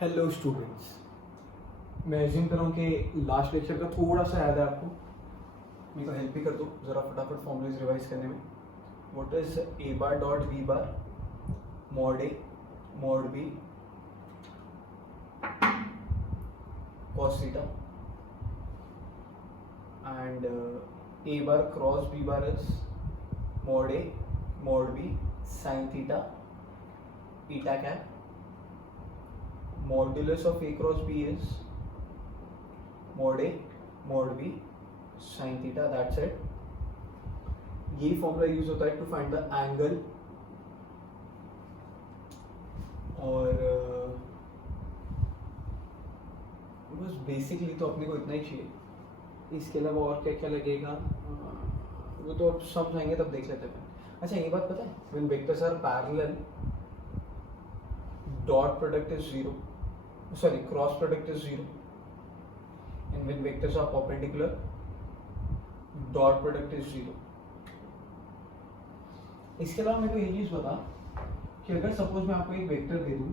Hello students, मैं assume कर रहा हूँ कि लास्ट लेक्चर का थोड़ा सा याद है आपको। मेरे को हेल्प भी कर दो ज़रा फटाफट फॉर्मूलेज रिवाइज करने में। What is A bar dot B bar mod A mod B cos theta and A bar cross B bar is mod A mod B sine theta eta cap. Modulus of A cross B is mod A mod B sin theta. That's it. यही formula use होता है to find the angle और बस basically तो अपने को इतना ही चाहिए। इसके अलावा और क्या क्या लगेगा वो तो अब समझाएंगे तब देख लेते हैं। अच्छा ये बात पता है, when vectors are parallel dot product is zero, sorry cross product is 0, and when vectors are perpendicular dot product is 0. इसके अलावा मेरे को ये चीज बता कि अगर सपोज मैं आपको एक वेक्टर दे दूं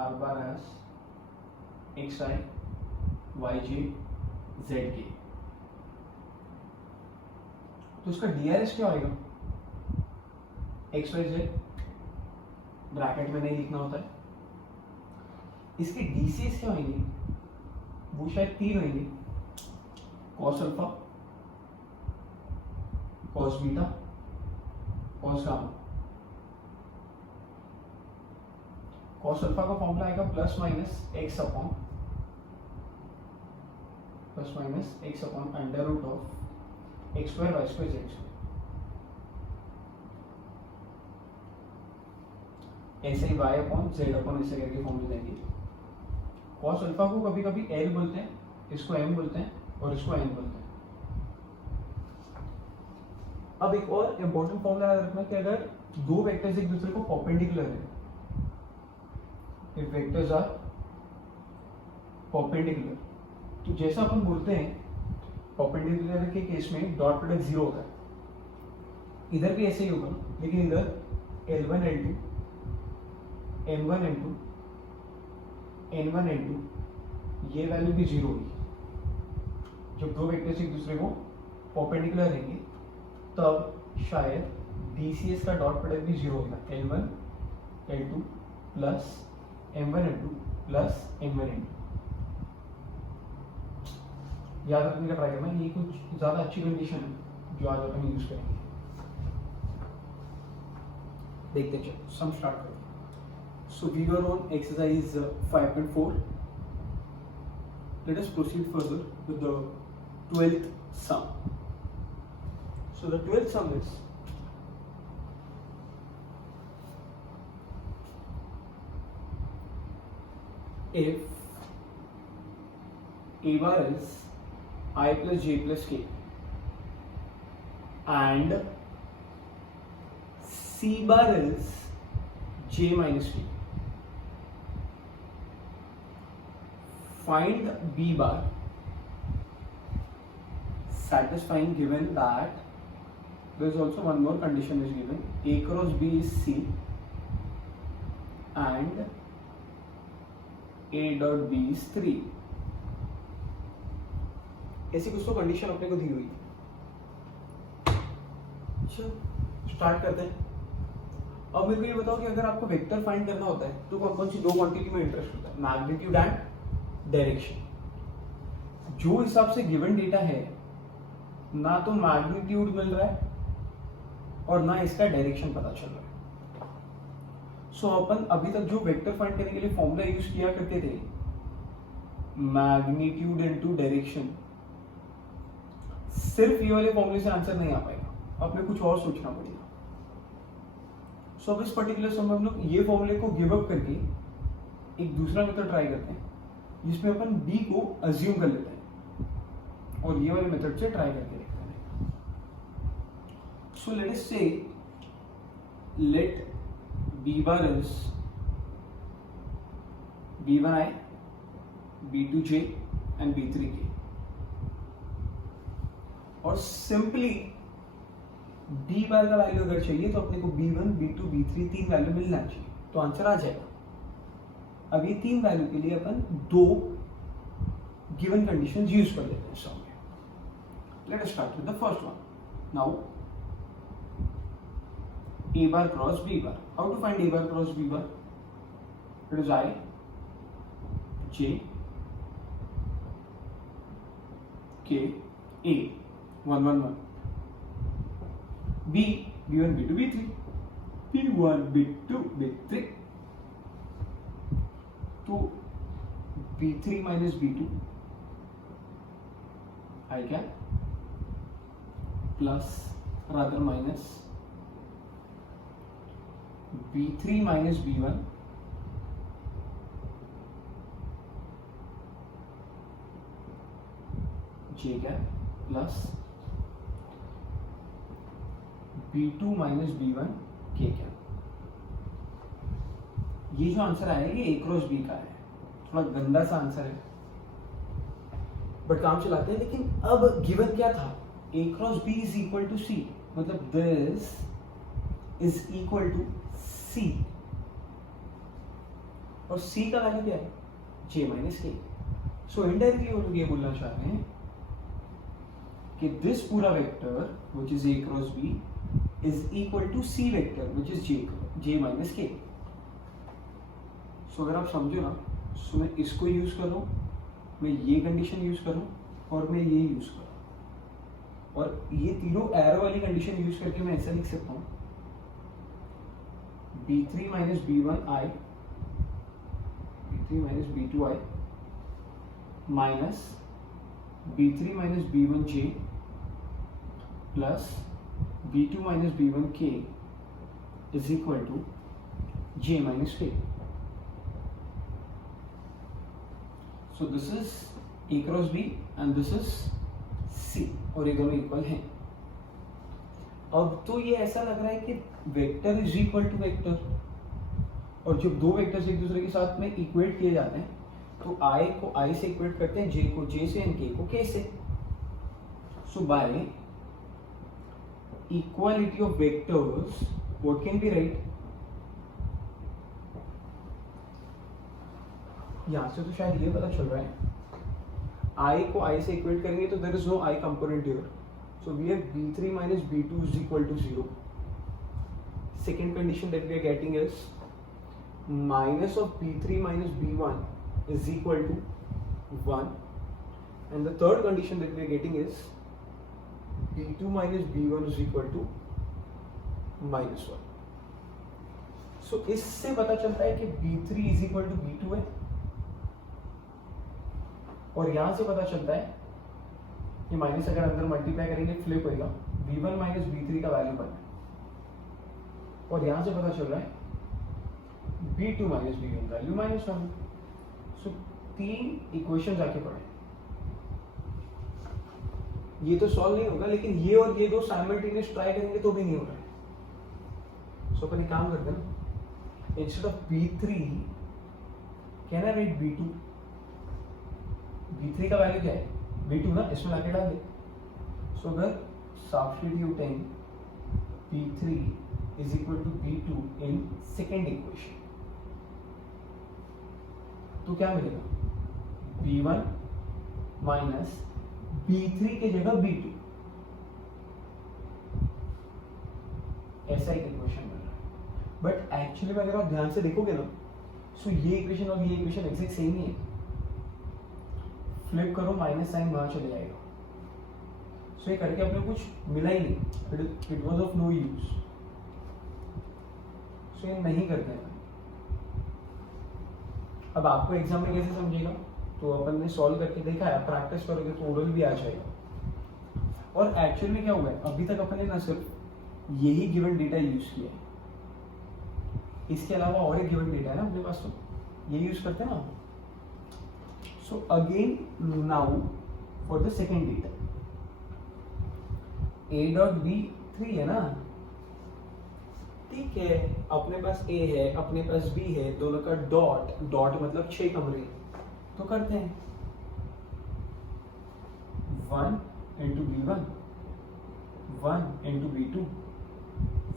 r bar as xi yj zk, तो उसका DRS क्या होगा? xyz ब्रैकेट में नहीं लिखना होता है। इसके डीसीएस क्या होंगे? वो शायद तीन होंगे, cos alpha, cos beta, cos gamma. Cos alpha का फॉर्मूला आएगा plus minus x upon under root of x square Y square Z square. ऐसे ही वाई अपॉन जेड अपॉन ऐसे करके फॉर्मूला देंगे। कॉस अल्फा को कभी कभी एल बोलते हैं, इसको एम बोलते हैं और इसको एन बोलते हैं। अब एक और इंपॉर्टेंट फॉर्मूला याद रखना कि अगर दो वेक्टर्स एक दूसरे को परपेंडिकुलर है, इफ वेक्टर्स आर परपेंडिकुलर, तो जैसा अपन बोलते हैं परपेंडिकुलर के केस में डॉट प्रोडक्ट जीरो होता है। इधर भी ऐसे ही होगा, लेकिन इधर L1 L2 M1 M2 N1 N2 ये वैल्यू भी जीरो होगी। जब दो वेक्टर्स एक दूसरे को परपेंडिकुलर रहेंगे तब शायद DCS का डॉट प्रोडक्ट भी जीरो होगा। L1 L2 plus M1 M2 plus M1 M2। याद रखने का ट्राई करना, ये कुछ ज्यादा अच्छी कंडीशन है जो आज अपन यूज करेंगे। देखते चलो, सम स्टार्ट करें। So we were on exercise 5.4. Let us proceed further with the 12th sum. So the 12th sum is if A bar is I plus J plus K and C bar is J minus T, find B bar satisfying given that there is also one more condition is given, A cross B is C and A dot B is 3। ऐसी कुछ तो condition अपने को दी हुई। चलो start करते हैं। अब मेरे को ये बताओ कि अगर आपको वेक्टर फाइंड करना होता है तो कौन सी दो क्वांटिटी में इंटरेस्ट होता है? Magnitude and direction. जो हिसाब से गिवन डेटा है, ना तो मैग्नीट्यूड मिल रहा है और ना इसका डायरेक्शन पता चल रहा है। सो अपन अभी तक जो वेक्टर फाइंड करने के लिए फॉर्मूला यूज किया करते थे, मैग्नीट्यूड इनटू डायरेक्शन, सिर्फ ये वाले फॉर्मूले से आंसर नहीं आ पाएगा, अपने कुछ और सोचना पड़ेगा। सो अब इस पर्टिकुलर सम में हम लोग ये फॉर्मूले को गिव अप करके एक दूसरा मेथड ट्राई करते हैं जिसमें अपन b को अज्यूम कर लेते हैं और ये वाले मेथड से ट्राई करके देखते हैं। सो लेट अस से late b bar is b1i b2j and b3k, और सिंपली b बार का वैल्यू अगर चाहिए तो अपने को b1 b2 b3 तीन वैल्यू मिलना चाहिए, तो आंसर आ जाएगा। अब ये 3 वैल्यू के लिए अपन 2 गिवन कंडीशंस यूज कर लेते हैं सम में. Let us start with the first one. Now a bar cross b bar. How to find a bar cross b bar? It is I j k a 1 1 1 b b1 b2 b3 b1 b2 b3 तो b3 minus b2 I क्या plus rather minus b3 minus b1 j क्या plus b2 minus b1 k क्या. ये जो answer आया ये a cross b का है. थोड़ा गंदा सा आंसर है बट काम चलाते हैं. लेकिन अब गिवन क्या था? a cross b is equal to c. मतलब this is equal to c और c का वैल्यू क्या है? j minus k. So indirectly वो लोग ये बोलना चाह रहे हैं कि दिस पूरा vector which is a cross b is equal to c vector which is j minus k. So अगर आप समझो ना, सो मैं इसको यूज कर रहा हूं, मैं ये कंडीशन यूज कर रहा हूं और मैं ये यूज कर रहा हूं और ये तीनों एरो वाली कंडीशन यूज करके मैं ऐसा लिख सकता हूं b3 minus b1 I b3 minus b2 I minus b3 minus b1 j plus b2 minus b1 k is equal to j minus k. So this is a cross b and this is c और ये दोनों equal हैं. अब तो ये ऐसा लग रहा है कि vector is equal to vector और जब दो वेक्टर्स एक दूसरे के साथ में इक्वेट किए जाते हैं तो i को i से इक्वेट करते हैं, j को j से एंड k को k से. So by equality of vectors what can be right? यहां से तो शायद ये पता चल रहा है i को i से इक्वेट करेंगे तो there is no i component here. So we have b3 minus b2 is equal to 0. Second condition that we are getting is minus of b3 minus b1 is equal to 1. And the third condition that we are getting is b2 minus b1 is equal to minus 1. So इससे पता चलता है कि b3 is equal to b2 है और यहां से पता चलता है ये माइनस अगर अंदर मल्टीप्लाई करेंगे फ्लिप होएगा, b1 माइनस b3 का वैल्यू बना और यहां से पता चल रहा है b2 minus b1 value minus 1. सो 3 इक्वेशंस आके पड़े. ये तो सॉल्व नहीं होगा लेकिन ये और ये दो साइमल्टेनियस ट्राई करेंगे तो भी नहीं हो रहा है. सो अपन एक काम करते हैं, instead of b3 can I right b2. b3 का वैल्यू क्या है? b2 ना, इसमें लाके डाल दे. सो अगर substituting b3 is equal to b2 in second equation तो क्या मिलेगा? b1 माइनस b3 की जगह b2. ऐसा एक इक्वेशन मिल रहा है बट एक्चुअली में अगर आप ध्यान से देखोगे ना, सो ये इक्वेशन और ये इक्वेशन एग्जैक्ट सेम ही है. फ्लिप करो, माइनस साइन वहां चले जाएगा. सो ये करके अपने कुछ मिला ही नहीं. It was of no use. So ये नहीं करते हैं. अब आपको एग्जाम में कैसे समझेगा? तो अपन ने सॉल्व करके देखा है, प्रैक्टिस करोगे तो ओरल भी आ जाएगा. और एक्चुअल में क्या हुआ है, अभी तक अपन ने ना सिर्फ यही गिवन डेटा यूज किया है, इसके अलावा और एक गिवन डेटा है ना अपने पास, तो ये यूज करते हैं ना. So again now for the second data, a dot b 3 है ना, ठीक है. अपने पास a है, अपने पास b है, दोनों का डॉट, डॉट मतलब 6 कमरे. तो करते हैं 1 into b1, 1 into b2,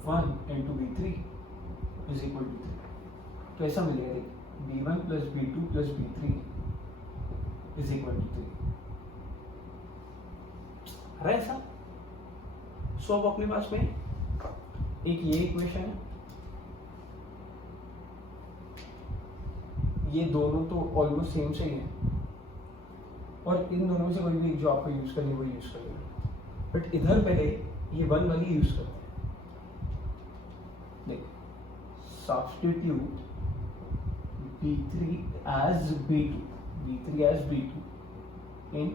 1 into b3 is equal to 3. तो ऐसा मिलेगा. B1 plus B2 plus B3 is equal to 3 है ऐसा। सो अब अपने पास में एक ये इक्वेशन है, ये दोनों तो ऑलमोस्ट सेम से ही है, और इन दोनों में से कोई भी जो आपको यूज करनी वो यूज कर लेना, बट इधर पहले ये 1 वाली यूज करते हैं। देख, substitute B3 as B2 in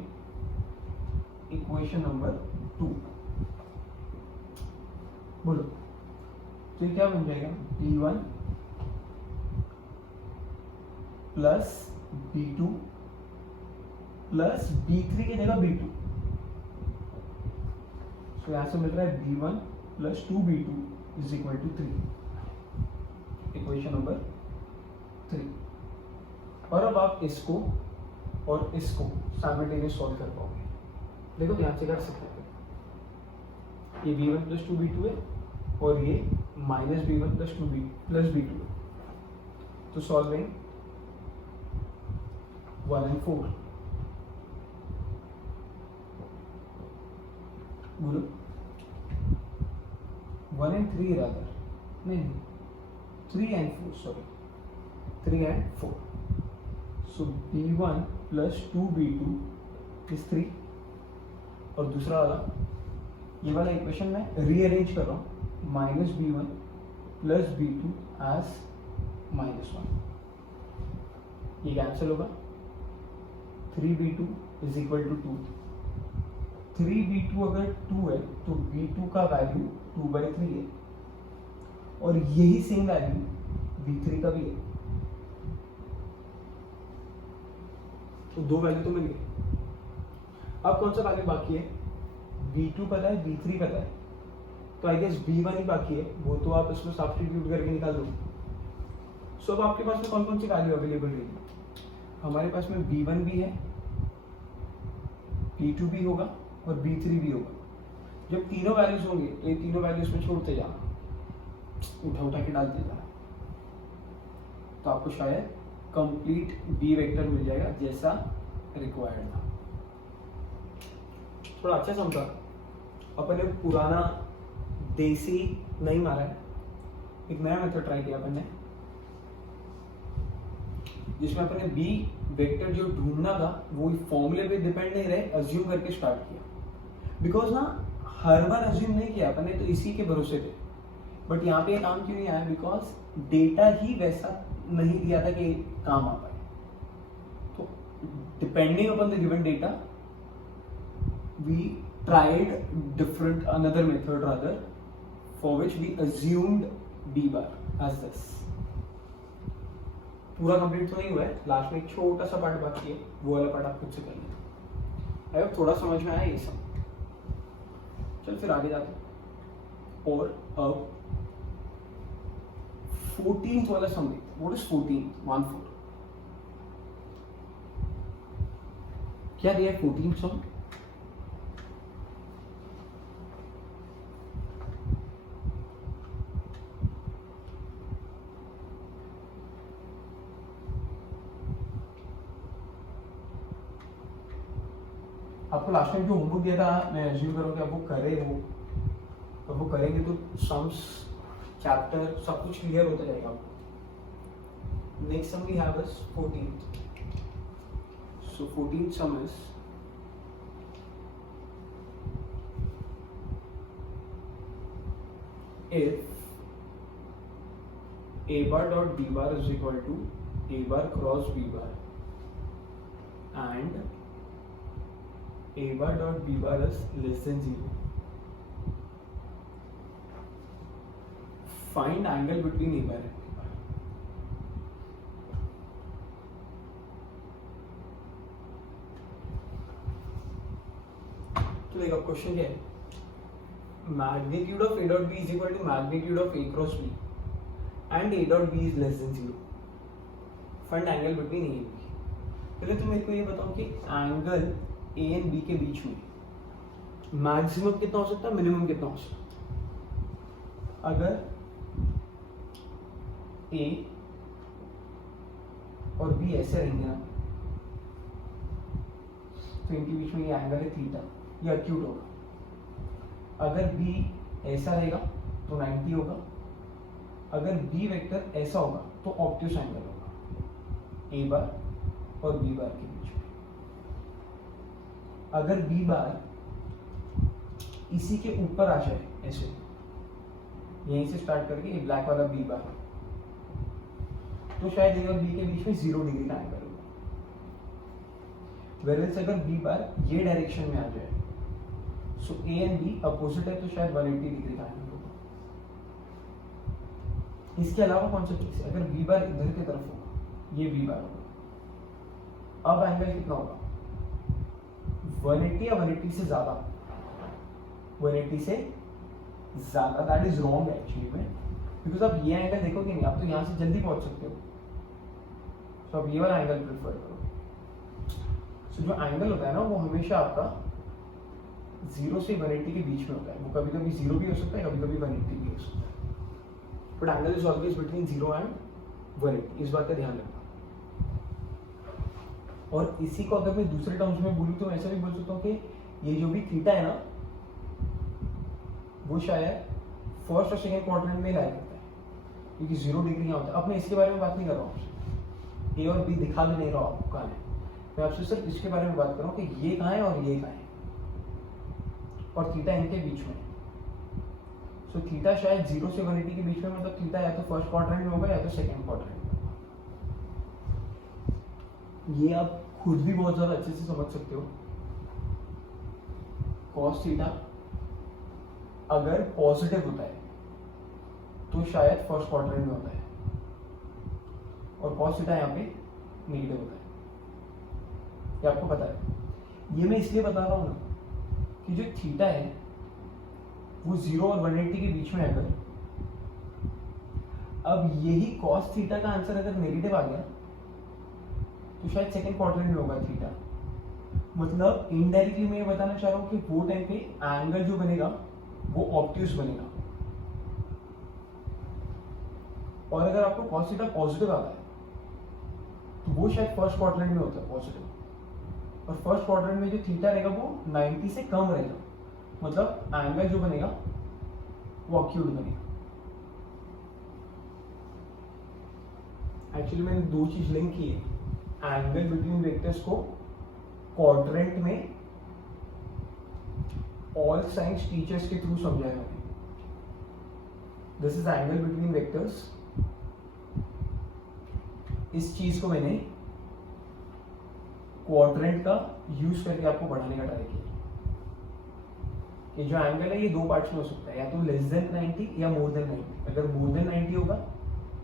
equation number 2। बोलो तो ये क्या बन जाएगा, B1 plus B2 plus B3 की जगह B2। तो यहां से मिल रहा है B1 plus 2B2 is equal to 3, equation number 3। और अब आप इसको और इसको साइमल्टेनियस सॉल्व कर पाओगे। देखो ध्यान से कर सकते हैं, ये B1 प्लस 2B2 है और ये minus B1 plus 2B plus B2 है। तो सॉल्विंग 1 and 4, बोलो 1 and 3 रादर, नहीं 3 and 4, sorry 3 and 4। So B1 plus 2B2 is 3, और दूसरा वाला ये वाला इक्वेशन मैं रीअरेंज कर रहा हूँ, minus B1 plus B2 as -1, ये कैंसिल होगा, 3B2 is equal to 2। 3B2 अगर 2 है तो B2 का वैल्यू 2/3 है, और यही सेम वैल्यू B3 का भी है। तो दो वैल्यू तो मिल गई। अब कौन सा वैल्यू बाकी है, B2 पता है, B3 पता है, तो आई गेस B1 ही बाकी है, वो तो आप इसमें सब्स्टिट्यूट करके निकाल दो। सो अब आपके पास में कौन कौन सी वैल्यू अवेलेबल रहेगी, हमारे पास में B1 भी है, B2 भी होगा और B3 भी होगा। जब तीनों वैल्यूज होंगे तो ये तीनों वैल्यूज में छोड़ते जाना, उठा के डालते जाना, तो आपको शायद कंप्लीट B वेक्टर मिल जाएगा जैसा रिक्वायर्ड था। थोड़ा अच्छा समझा, अपन ने पुराना देसी नहीं मारा है, एक नया मेथड ट्राई किया अपन ने, जिसमें अपन ने B वेक्टर जो ढूंढना था वो फॉर्मूले पे डिपेंड नहीं रहे, अज्यूम करके स्टार्ट किया। बिकॉज ना हर बार अज्यूम नहीं किया अपन ने, तो इसी के भरोसे थे। बट यहाँ पे काम क्यों नहीं आया, बिकॉज डेटा ही वैसा नहीं दिया था कि काम आ पाए। तो depending upon the given data we tried different another method rather, for which we assumed B bar as this. पूरा कंप्लीट तो नहीं हुआ है, लास्ट में एक छोटा सा पार्ट बाकी है, वो वाला पार्ट आप खुद से कर लेंगे। आई थोड़ा समझ में आया ये सब। चल फिर आगे जाते हैं। और अब 14th वाला सम देखते हैं। What is 14? क्या दिया है 14th सम? आपको लास्ट टाइम जो होमवर्क दिया था, मैं अज्यूम करूँ कि आप वो कर रहे हो, अब वो करेंगे तो सम्स, चैप्टर सब कुछ क्लियर होता जाएगा आपको। Next sum we have is 14th। So 14th sum is if a bar dot b bar is equal to a bar cross b bar and a bar dot b bar is less than 0, find angle between a bar and b bar। तो देखो question क्या है, magnitude of a dot b is equal to magnitude of a cross b and a dot b is less than 0, find angle between a and b। पहले तो मेरे को ये बताओ कि एंगल a एंड b के बीच में मैक्सिमम कितना हो सकता है, मिनिमम कितना हो सकता है। अगर a और बी ऐसे रहेंगे ना, तो इनके बीच में ये एंगल है थीटा, ये एक्यूट होगा। अगर बी ऐसा रहेगा तो 90 होगा, अगर बी वेक्टर ऐसा होगा तो ऑब्ट्यूस एंगल होगा ए बार और बी बार के बीच में। अगर बी बार इसी के ऊपर आ जाए ऐसे, यहीं से स्टार्ट करके ये ब्लैक वाला बी बार, तो शायद ए और बी के बीच में 0 डिग्री का एंगल होगा। वेरएल्स अगर बी बार ये डायरेक्शन में आ जाए, सो ए एंड बी अपोजिट है, तो शायद 180 डिग्री का एंगल होगा। इसके अलावा कौन सा केस है, अगर बी बार इधर की तरफ होगा, ये बी बार होगा, अब एंगल कितना होगा, 180 या 180 से ज्यादा, 180 से ज्यादा। दैट इज रॉन्ग एक्चुअली में, बिकॉज आप ये एंगल देखोगे नहीं, आप तो यहाँ से जल्दी पहुंच सकते हो, तो आप ये वाला एंगल प्रेफर करो। सो जो एंगल होता है ना, वो हमेशा आपका 0 से 180 के बीच में होता है। वो कभी कभी 0 भी हो सकता है, कभी कभी 180 भी हो सकता है, but angle is always between 0 and 180, इस बात का ध्यान रखना। और इसी को अगर मैं दूसरे टर्म्स में बोलूँ तो ऐसा भी बोल सकता हूँ कि ये जो भी थीटा है ना, वो शायद फर्स्ट और सेकेंड क्वाड्रेंट में लाई करता है, क्योंकि 0 डिग्री यहाँ होता है। अब मैं इसके बारे में बात नहीं कर रहा हूँ आपसे, ए और बी दिखा भी नहीं रहा हूँ आपको कहाँ है, मैं आपसे सिर्फ इसके बारे में बात कर रहा हूँ कि ये कहाँ है और ये कहाँ है, और थीटा इनके बीच में। सो थीटा शायद 0 से 180 के बीच में, मतलब थीटा या तो फर्स्ट क्वाड्रेंट में होगा या तो सेकेंड क्वाड्रेंट में होगा। ये आप खुद भी बहुत ज्यादा अच्छे से समझ सकते हो। cos थीटा अगर पॉजिटिव होता है तो शायद फर्स्ट क्वाड्रेंट में होता है, और cos थीटा यहाँ पे नेगेटिव होता है, ये आपको पता है। ये मैं इसलिए बता रहा हूँ ना कि जो थीटा है वो 0 और 180 के बीच में है। अगर अब यही cos थीटा का आंसर अगर नेगेटिव आ गया तो शायद सेकंड क्वाड्रेंट में होगा थीटा। मतलब इनडायरेक्टली मैं ये बताना चाह रहा हूँ कि वो टाइम पे एंगल जो बनेगा वो ऑब्ट्यूस बनेगा, और अगर आपको cos थीटा पॉजिटिव आ गया तो वो शायद फर्स्ट क्वाड्रेंट में होता है पॉजिटिव, और फर्स्ट क्वाड्रेंट में जो थीटा रहेगा वो 90 से कम रहेगा, मतलब एंगल जो बनेगा वो एक्यूट बनेगा। एक्चुअली मैंने दो चीज लिंक की है, एंगल बिटवीन वेक्टर्स को क्वाड्रेंट में ऑल साइंस टीचर्स के थ्रू समझाया मैंने। This is angle between vectors, इस चीज को मैंने क्वाड्रेंट का यूज करके आपको बढ़ाने का ट्राई किया। ये जो एंगल है ये दो पार्ट्स में हो सकता है, या तो लेस देन 90 या मोर देन 90। अगर मोर देन 90 होगा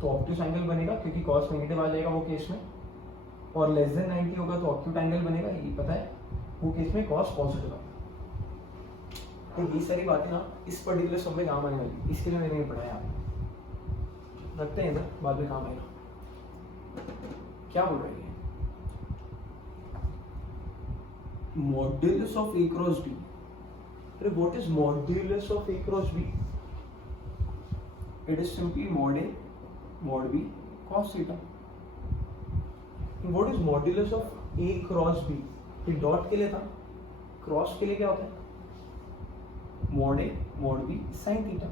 तो ऑब्ट्यूस एंगल बनेगा क्योंकि कॉस नेगेटिव आ जाएगा वो केस में, और लेस देन 90 होगा तो ऑब्ट्यूट एंगल बनेगा, ये पता है, वो केस में कॉस पॉजिटिव आएगा। तो ये सारी बातें ना इस पर्टिकुलर सम में काम आने वाली, इसके लिए मैंने ये पढ़ाया। रखते हैं ना, बाद में काम आएगा। क्या बोल रही है, modulus of A cross B. अरे what is modulus of A cross B? It is simply mod A mod B cos theta. What is modulus of A cross B? ये डॉट के लिए था, क्रॉस के लिए क्या होता है? Mod A mod B sin theta.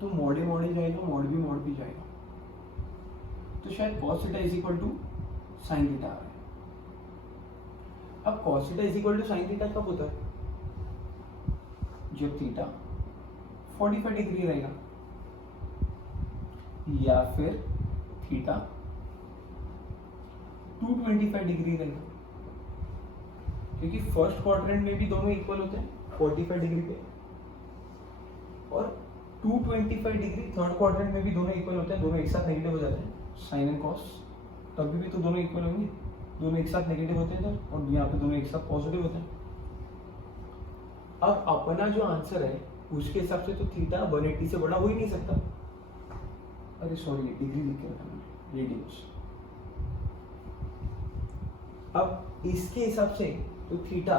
तो मॉड ए जाएगा, मॉड बी जाएगा, तो शायद cos theta is equal to sin theta आ रहा है। अब cos theta is equal to sin theta कब होता है? जब थीटा 45 डिग्री रहेगा, या फिर थीटा 225 डिग्री रहेगा, क्योंकि फर्स्ट क्वाड्रेंट में भी दोनों इक्वल होते हैं 45 डिग्री पे, और 225 डिग्री थर्ड क्वाड्रेंट में भी दोनों इक्वल होते हैं, दोनों एक साथ नेगेटिव हो जाते हैं, साइन एंड कॉस। तभी भी तो दोनों इक्वल होंगे, दोनों एक साथ नेगेटिव होते हैं तो, और यहाँ पे दोनों एक साथ पॉजिटिव होते हैं। अब अपना जो आंसर है उसके हिसाब से तो थीटा 180 से बड़ा हो ही नहीं सकता। अरे सॉरी, डिग्री लिख के रखा मैंने, रेडियस। अब इसके हिसाब से तो थीटा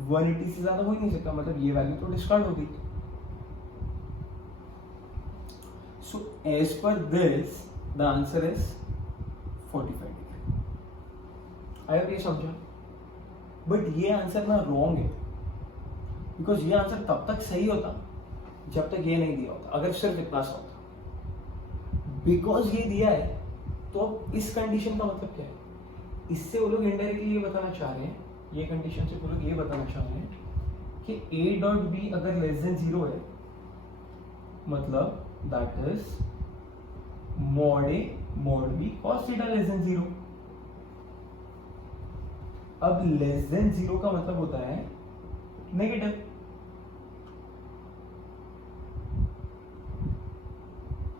180 से ज्यादा हो ही नहीं सकता, मतलब ये वैल्यू तो डिस्कार्ड हो गई। So as per this the answer is 45 degree. आया ये समझा? बट ये आंसर ना रॉन्ग है, बिकॉज ये आंसर तब तक सही होता जब तक ये नहीं दिया होता, अगर सिर्फ इतना सा होता। बिकॉज ये दिया है तो अब इस कंडीशन का मतलब क्या है? इससे वो लोग इनडायरेक्टली ये बताना चाह रहे हैं, ये कंडीशन से वो लोग ये बताना चाह रहे हैं कि a डॉट बी अगर लेस देन 0 है, मतलब that is mod a mod b cos theta less than 0। अब लेस देन 0 का मतलब होता है नेगेटिव।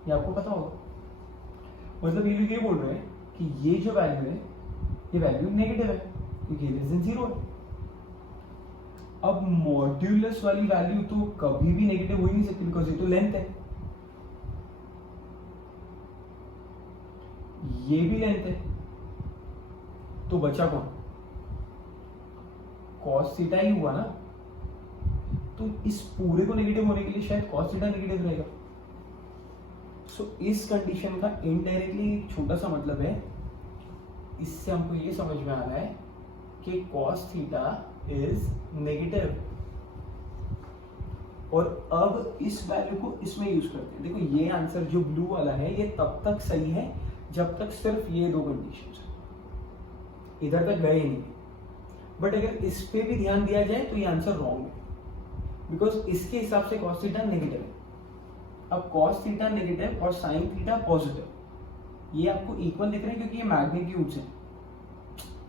ये आपको पता होगा, मतलब ये लोग ये बोल रहे हैं कि ये जो वैल्यू है ये वैल्यू नेगेटिव है क्योंकि ये लेस देन 0 है। अब मॉड्यूलस वाली वैल्यू तो कभी भी नेगेटिव हो ही नहीं सकती, बिकॉज ये तो लेंथ है, ये भी लेंथ है, तो बचा कौन? cos थीटा ही हुआ ना, तो इस पूरे को नेगेटिव होने के लिए शायद cos थीटा नेगेटिव रहेगा। सो इस कंडीशन का इनडायरेक्टली एक छोटा सा मतलब है, इससे हमको ये समझ में आ रहा है कि cos थीटा इज नेगेटिव। और अब इस वैल्यू को इसमें यूज करते हैं। देखो ये आंसर जो ब्लू वाला है ये तब तक सही है जब तक सिर्फ ये दो कंडीशंस है, इधर तक गए नहीं। बट अगर इस पे भी ध्यान दिया जाए तो ये आंसर रॉन्ग है, बिकॉज इसके हिसाब से cos थीटा नेगेटिव है। अब cos थीटा नेगेटिव और sin थीटा पॉजिटिव, ये आपको इक्वल दिख रहे हैं क्योंकि ये मैग्नीट्यूड्स हैं,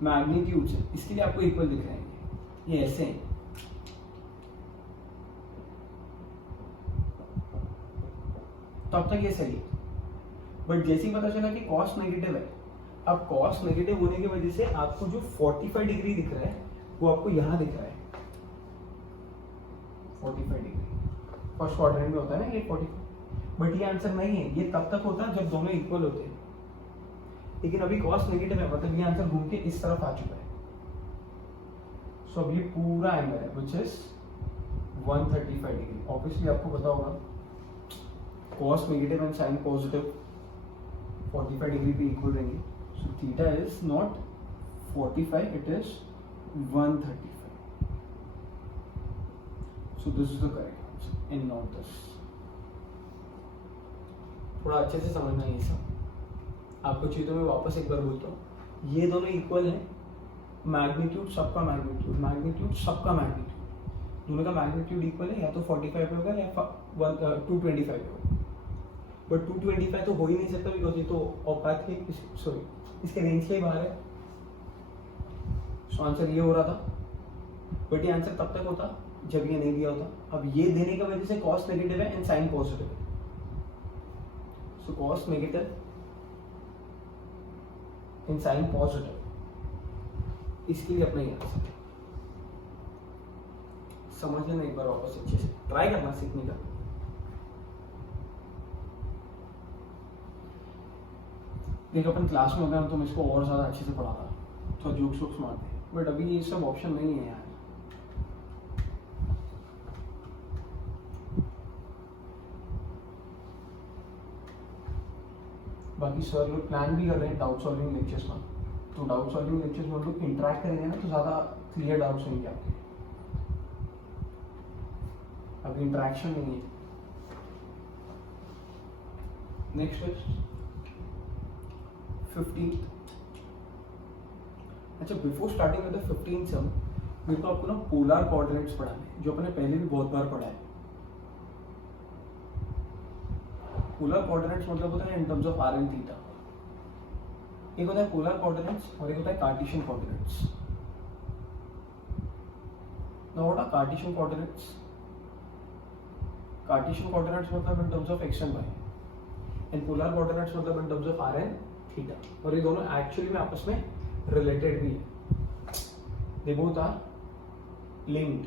मैग्नीट्यूड्स हैं, इसके लिए आपको इक्वल दिख रहे हैं। ये ऐसे हैं, तो अब तक ये सही है। बट जैसे ही पता चला कि cos नेगेटिव है, अब cos नेगेटिव होने की वजह से आपको जो 45 डिग्री दिख रहा है वो आपको यहां दिख रहा है 45 डिग्री। फर्स्ट क्वाड्रेंट में होता है ना ये 45, बट ये आंसर नहीं है। ये तब तक होता है जब दोनों इक्वल होते हैं, लेकिन अभी cos नेगेटिव है, मतलब ये आंसर घूम के इस तरफ आ चुका है। सो अब ये पूरा एंगल है व्हिच इज 135 डिग्री। ऑब्वियसली आपको पता होगा cos negative and sin positive 45 degree पे इक्वल रहेंगे। So theta is not 45, it is 135। So this is the correct answer and not this. थोड़ा अच्छे से समझना ये सब। आपको चाहिए तो मैं वापस एक बार बोलता हूँ, ये दोनों इक्वल हैं, मैग्नीट्यूड सबका मैग्नीट्यूड, मैग्नीट्यूड सबका मैग्नीट्यूड, दोनों का मैग्नीट्यूड इक्वल है, या तो 45 होगा या 225 होगा। बट 225 तो हो ही नहीं सकता बिकॉज ये तो औकात के सॉरी इसके रेंज के ही बाहर है। सो आंसर ये हो रहा था, बट ये आंसर तब तक होता जब ये नहीं दिया होता। अब ये देने की वजह से cos नेगेटिव है एंड sin पॉजिटिव है। सो cos negative and sin positive, इसके लिए अपना ये आंसर समझ लेना एक बार वापस अच्छे से, ट्राई करना सीखने का। देख अपन क्लास में होगा हम तो इसको और ज्यादा अच्छे से पढ़ाता, थोड़ा जोक्स वोक्स मारते, बट अभी ये सब ऑप्शन नहीं है यार। बाकी सर लोग प्लान भी कर रहे हैं डाउट सॉल्विंग लेक्चर्स में, तो डाउट सॉल्विंग लेक्चर्स में हम लोग इंटरेक्ट करेंगे ना तो ज़्यादा क्लियर डाउट्स होंगे आपके। अभी इंटरेक्शन नहीं है। Next is 15। अच्छा, बिफोर स्टार्टिंग विद द 15 सम मेरे को आपको ना पोलर कोऑर्डिनेट्स पढ़ाने हैं, जो अपने पहले भी बहुत बार पढ़ा है। पोलर कोऑर्डिनेट्स मतलब होता है in terms of R and theta. एक होता है पोलर कोऑर्डिनेट्स और एक होता है Cartesian coordinates. Now what are Cartesian coordinates? Cartesian coordinates मतलब in terms of X and Y, and polar coordinates मतलब in terms of R and theta. और ये दोनों एक्चुअली में आपस में रिलेटेड भी है, दे बोथ आर लिंक्ड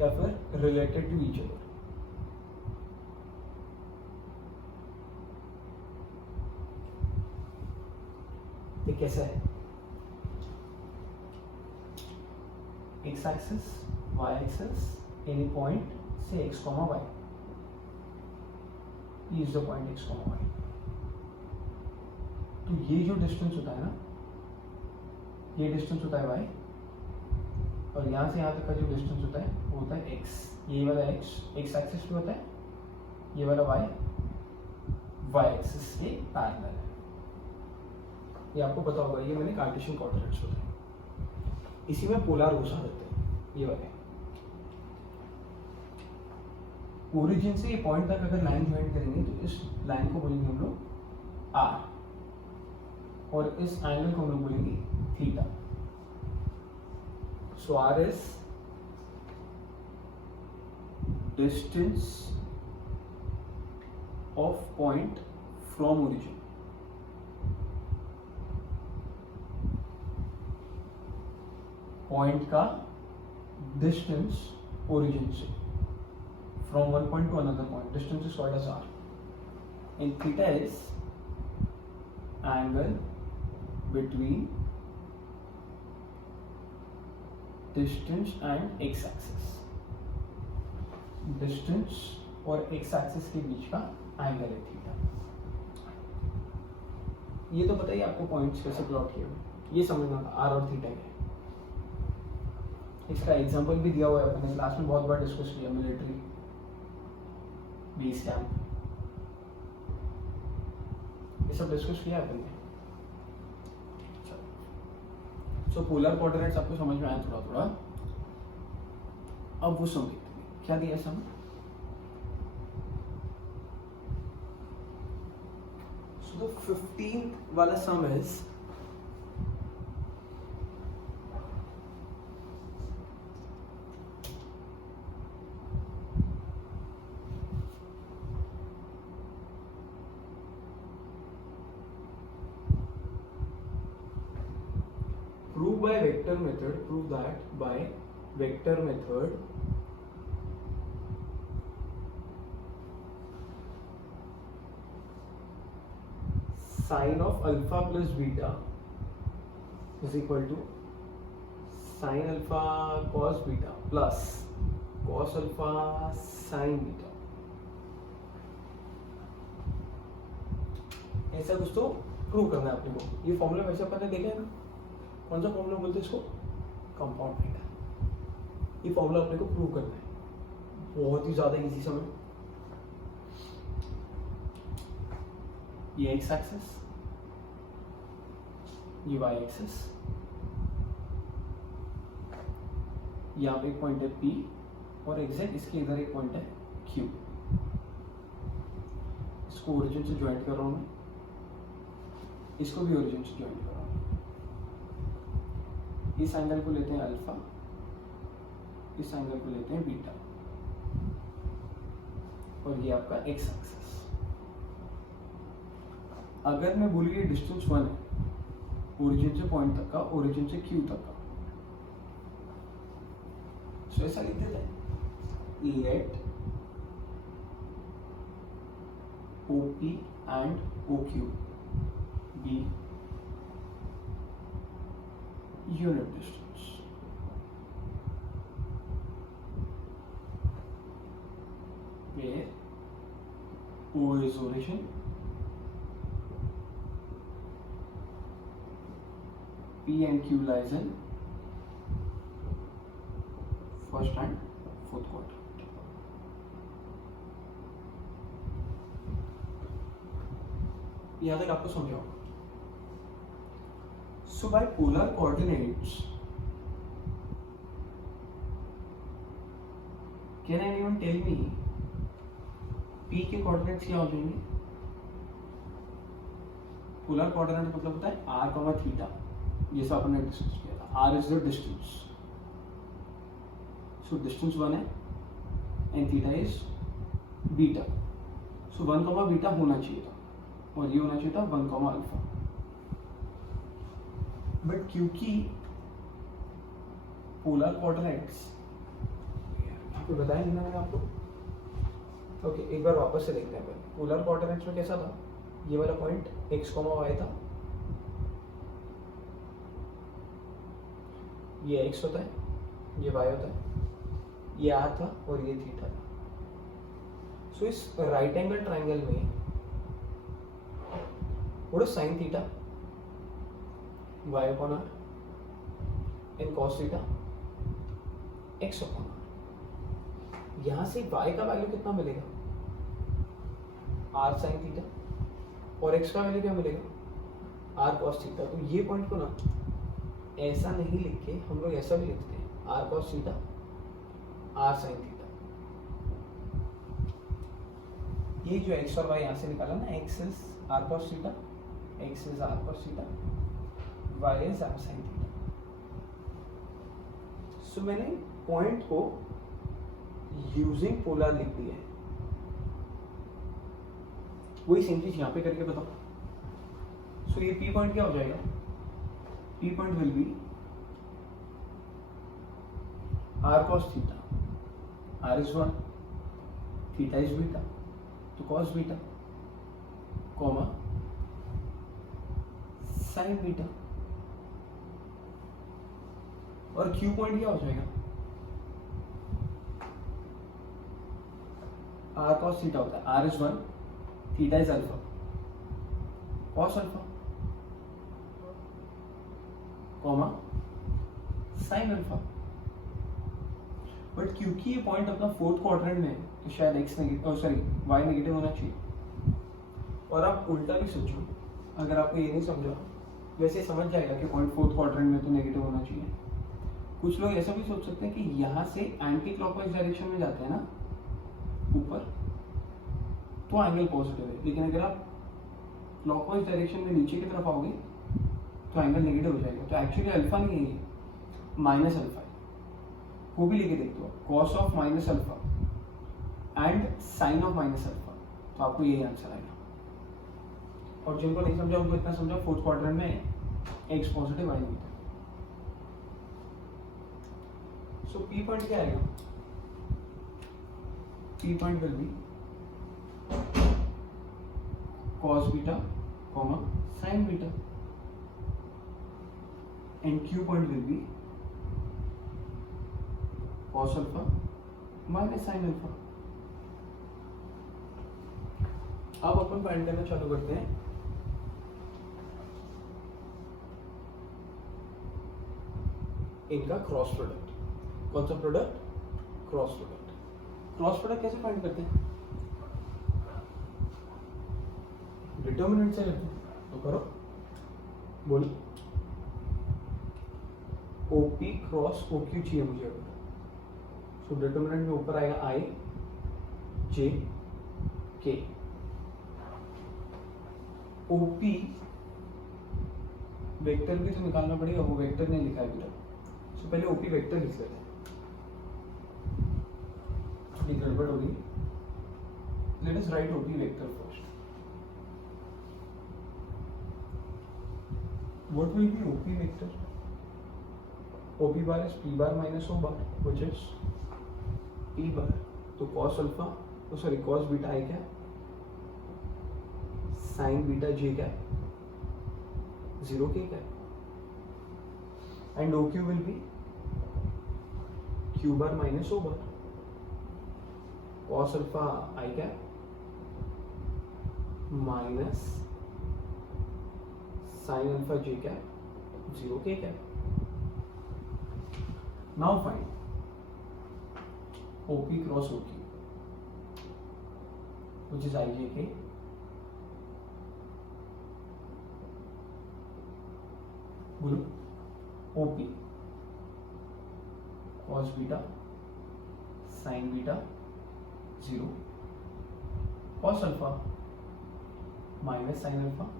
या फिर रिलेटेड टू ईच अदर। ये कैसा है? X axis, Y axis, any point से X comma Y, is the point X comma Y. तो ये जो डिस्टेंस होता है ना, ये डिस्टेंस होता है y, और यहाँ से यहाँ तक का जो डिस्टेंस होता है वो होता है x। ये वाला x एक्सिस पे होता है, ये वाला y एक्सिस के पैरेलल है। ये आपको पता होगा, ये मैंने कार्टेशियन कोऑर्डिनेट्स होते हैं, इसी में पोलर घुसा देते हैं ये वाले। ओरिजिन से ये पॉइंट तक अगर लाइन ज्वाइन करेंगे तो इस लाइन को बोलेंगे हम लोग r, और इस एंगल को हम लोग बोलेंगे theta. So r is distance of point from origin. Point का डिस्टेंस ओरिजिन से, from one point to another point, distance is called as r, and theta is angle between distance and x-axis। distance और x-axis के बीच का angle है theta. ये तो बताइए आपको पॉइंट्स कैसे प्लॉट किए हुए, ये समझना r और थीटा है। इसका एग्जांपल भी दिया हुआ है, अपने क्लास में बहुत बार डिस्कस किया, मिलिट्री बेस कैंप, ये सब डिस्कस किया है अपन ने। सो पोलर कोऑर्डिनेट्स आपको समझ में आया थोड़ा थोड़ा। अब वो सम क्या दिया सम, सो द 15th वाला सम is by vector method, prove that by vector method sin of alpha plus beta is equal to sin alpha cos beta plus cos alpha sin beta। ऐसा कुछ तो प्रूव करना है अपने को। ये फॉर्मूला वैसे अपन ने देखा है ना, कौन सा फॉर्मूला बोलते हैं इसको, कंपाउंड थीटा। ये फॉर्मूला अपने को प्रूव करना है, बहुत ही ज्यादा इजी सम है। ये एक्स एक्सिस, ये वाई एक्सिस, यहाँ पे एक पॉइंट है P और एग्जैक्ट इसके इधर एक पॉइंट है Q। इसको ओरिजिन से ज्वाइंट कर रहा हूं मैं, इसको भी ओरिजिन से ज्वाइंट कर रहा हूं। इस एंगल को लेते हैं अल्फा, इस एंगल को लेते हैं बीटा, और ये आपका एक्स एक्सिस। अगर मैं बोलूँ ये डिस्टेंस 1 है ओरिजिन से पॉइंट तक का, ओरिजिन से क्यू तक का, सो ऐसा लिख देते हैं, late OP and OQ be unit distance। where O is origin, P and Q lies in first and fourth quadrant। यहाँ तक आपको समझा होगा। So by polar coordinates, can anyone tell me P के coordinates क्या हो जाएंगे? पोलर कोऑर्डिनेट मतलब होता है r, थीटा, जैसा आपने डिस्कस किया था। r is the distance, so distance 1 है and theta is beta. So 1, beta होना चाहिए था, और ये होना चाहिए था 1, अल्फा। बट क्योंकि पोलर कोऑर्डिनेट्स आपको बताया नहीं मैंने आपको, ओके एक बार वापस से देखते हैं। पोलर कोऑर्डिनेट्स में कैसा था, ये वाला पॉइंट x, y था, ये x होता है, ये y होता है, ये r था और ये थीटा था। सो इस राइट एंगल ट्राइंगल में what is sin theta, y upon r, and cos theta x upon r। यहां से y का वैल्यू कितना मिलेगा, r sin थीटा, और x का वैल्यू क्या मिलेगा, r cos थीटा। तो ये पॉइंट को ना ऐसा नहीं लिख के हम लोग ऐसा भी लिखते हैं, r cos theta, r sin theta. ये जो x और y यहाँ से निकाला ना, x is r cos theta, x is r cos theta, y is r sin theta. So मैंने पॉइंट को यूजिंग पोलर लिख दिया है। वही सेम चीज यहाँ पे करके बताओ। सो ये P पॉइंट क्या हो जाएगा, P point will be r cos theta, r is 1, theta is beta, तो cos beta, comma sin beta, और Q पॉइंट क्या हो जाएगा, r cos थीटा होता है, r is 1, theta is alpha, cos alpha, comma sin alpha. But क्योंकि ये point अपना फोर्थ क्वाड्रेंट में है तो शायद x negative, sorry y negative होना चाहिए। और आप उल्टा भी सोचो, अगर आपको ये नहीं समझा, वैसे समझ जाएगा कि पॉइंट फोर्थ क्वाड्रेंट में तो नेगेटिव होना चाहिए। कुछ लोग ऐसा भी सोच सकते हैं कि यहाँ से एंटी क्लॉकवाइज डायरेक्शन में जाते हैं ना ऊपर, तो एंगल पॉजिटिव है, लेकिन अगर आप क्लॉकवाइज डायरेक्शन में नीचे की तरफ आओगे तो एंगल नेगेटिव हो जाएगा। तो एक्चुअली अल्फा नहीं है, ये माइनस अल्फा है। वो भी लेके देखते हो, cos of minus alpha and sine of minus alpha, तो आपको यही आंसर आएगा। और जिनको नहीं समझा उनको इतना समझा, फोर्थ क्वाड्रेंट में एक्स पॉजिटिव आई नहीं। सो पी पॉइंट क्या आएगा, P point will be cos beta, comma sin beta, and Q point will be cos alpha minus sin alpha. अब अपन फाइंड करना चालू करते हैं इनका क्रॉस प्रोडक्ट। कौन सा product, cross product. Cross product कैसे फाइंड करते हैं, डिटर्मिनेंट से करते हैं, तो करो, बोलो। OP क्रॉस OQ चाहिए मुझे। सो डिटर्मिनेंट में ऊपर आएगा I J K। OP vector भी तो निकालना पड़ेगा, वो वेक्टर नहीं लिखा है अभी तक। सो पहले OP वेक्टर लिख लेते हैं, थोड़ी गड़बड़ होगी। Let us right OP vector first. What will be OP vector? OP bar is P bar minus O bar, which is P bar. तो cos अल्फा, तो सॉरी cos बीटा I क्या, sin beta J क्या, 0 K क्या, and OQ will be Q bar minus O bar. cos alpha I क्या, minus sin alpha J क्या, 0 K क्या। Now find OP cross OQ, which is IJK, बोलो। OP cos beta sin beta 0, cos alpha minus sin alpha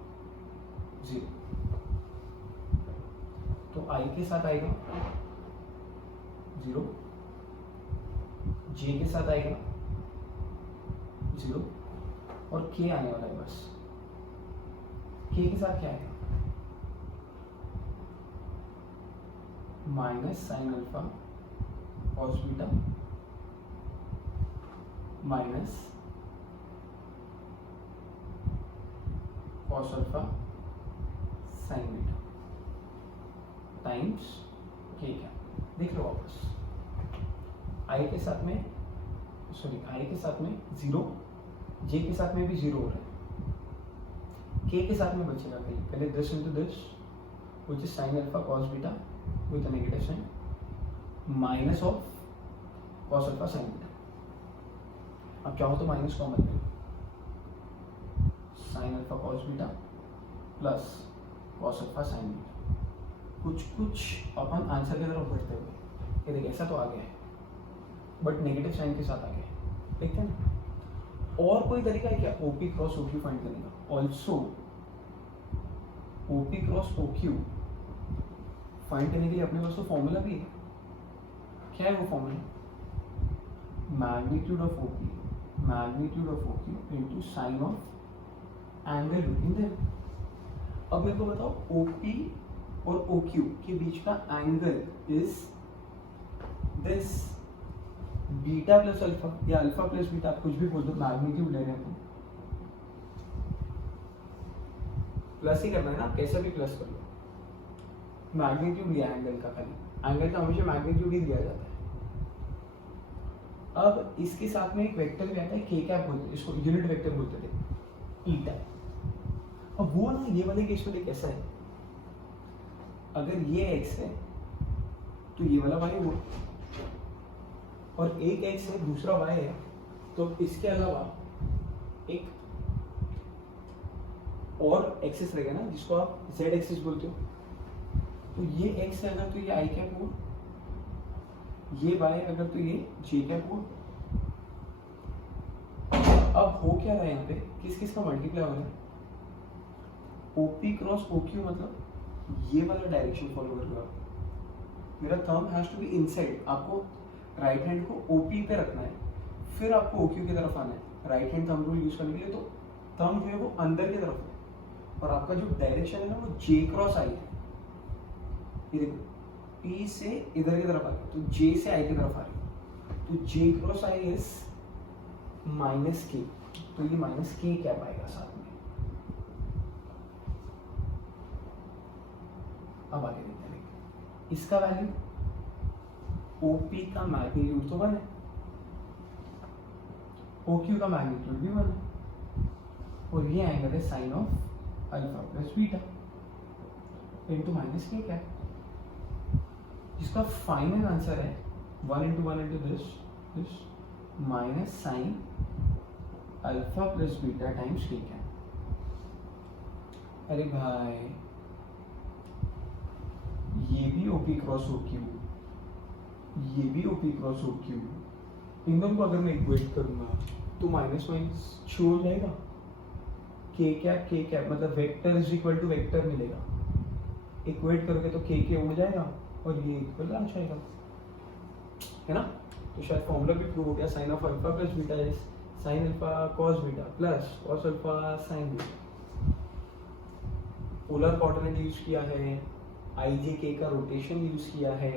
0। तो I के साथ आएगा 0, J के साथ आएगा 0, और K आने वाला है बस। K के साथ क्या आएगा, minus sine alpha cos beta minus cos alpha sine beta times के क्या। देख लो वापस, आई के साथ में, सॉरी आई के साथ में 0, जे के साथ में भी 0 हो रहा है। के के साथ में बचेगा कहीं पहले this into this which is sine alpha cos beta with a negative sign minus of cos alpha sine beta. अब चाहो तो माइनस कॉमन ले लो, sine alpha cos beta plus cos alpha sine beta. कुछ अपन आंसर की तरफ बढ़ते हुए ये देखिए ऐसा तो आ गया है बट नेगेटिव साइन के साथ आ गया है, देखते हैं ना। और कोई तरीका है क्या ओपी क्रॉस ओक्यू फाइंड करने का? Also OP cross OQ find करने के लिए अपने पास तो फॉर्मूला भी है। क्या है वो formula? Magnitude of OQ into sine of angle between them. अब मेरे को बताओ ओपी और ओक्यू के बीच का angle is this beta plus alpha या अल्फा प्लस बीटा, आप कुछ भी बोल दो, मैग्नीट्यूड ले रहे हैं प्लस ही करना है ना, कैसा भी प्लस कर लो। मैग्नीट्यूड लिया एंगल का, खाली एंगल का हमेशा मैग्नीट्यूड ही दिया जाता है। अब इसके साथ में एक वेक्टर भी आता है के कैप बोलते हैं, इसको यूनिट वेक्टर बोलते थे, ईटा। अब वो ना ये वाले केस में कैसा है, अगर ये x है तो ये वाला y वो, और एक x है दूसरा y है, तो इसके अलावा एक और एक्सिस रहेगा ना जिसको आप z एक्सिस बोलते हो। तो ये x है अगर तो ये i कैप हो, ये y अगर तो ये j कैप हो। अब हो क्या रहा है यहाँ पे, किस किस का मल्टीप्लाई हो रहा है? OP क्रॉस OQ मतलब ये वाला डायरेक्शन फॉलो कर रहा है। मेरा thumb has to be inside, आपको राइट हैंड को OP पे रखना है, फिर आपको OQ की तरफ आना है। Right hand thumb rule use करने के लिए तो थंब जो है वो अंदर की तरफ है, और आपका जो डायरेक्शन है ना वो J क्रॉस I है। ये देखो P से इधर की तरफ आ रही है तो J से I की तरफ आ रही है, तो J cross I is minus K, तो ये माइनस K कैप आएगा साथ में। अब आगे देखते हैं, इसका वैल्यू OP का मैग्नीट्यूड तो 1 है, OQ का मैग्नीट्यूड भी 1 है, और ये एंगल है sine of alpha plus beta into minus k cap, जिसका फाइनल आंसर है 1 into this minus sine alpha plus beta times k cap. अरे भाई ये भी OP क्रॉस OQ, ये भी OP क्रॉस OQ, इन दोनों को अगर मैं इक्वेट करूंगा तो माइनस माइनस छोड़ जाएगा, के कैप मतलब vector is equal to vector मिलेगा। इक्वेट करोगे तो के उड़ जाएगा और ये इक्वल आ जाएगा, है ना। तो शायद फॉर्मूला भी प्रूव हो गया, sine of alpha plus beta is sine alpha cos beta plus cos alpha sine beta. Polar coordinate use किया है, IJK का रोटेशन यूज किया है,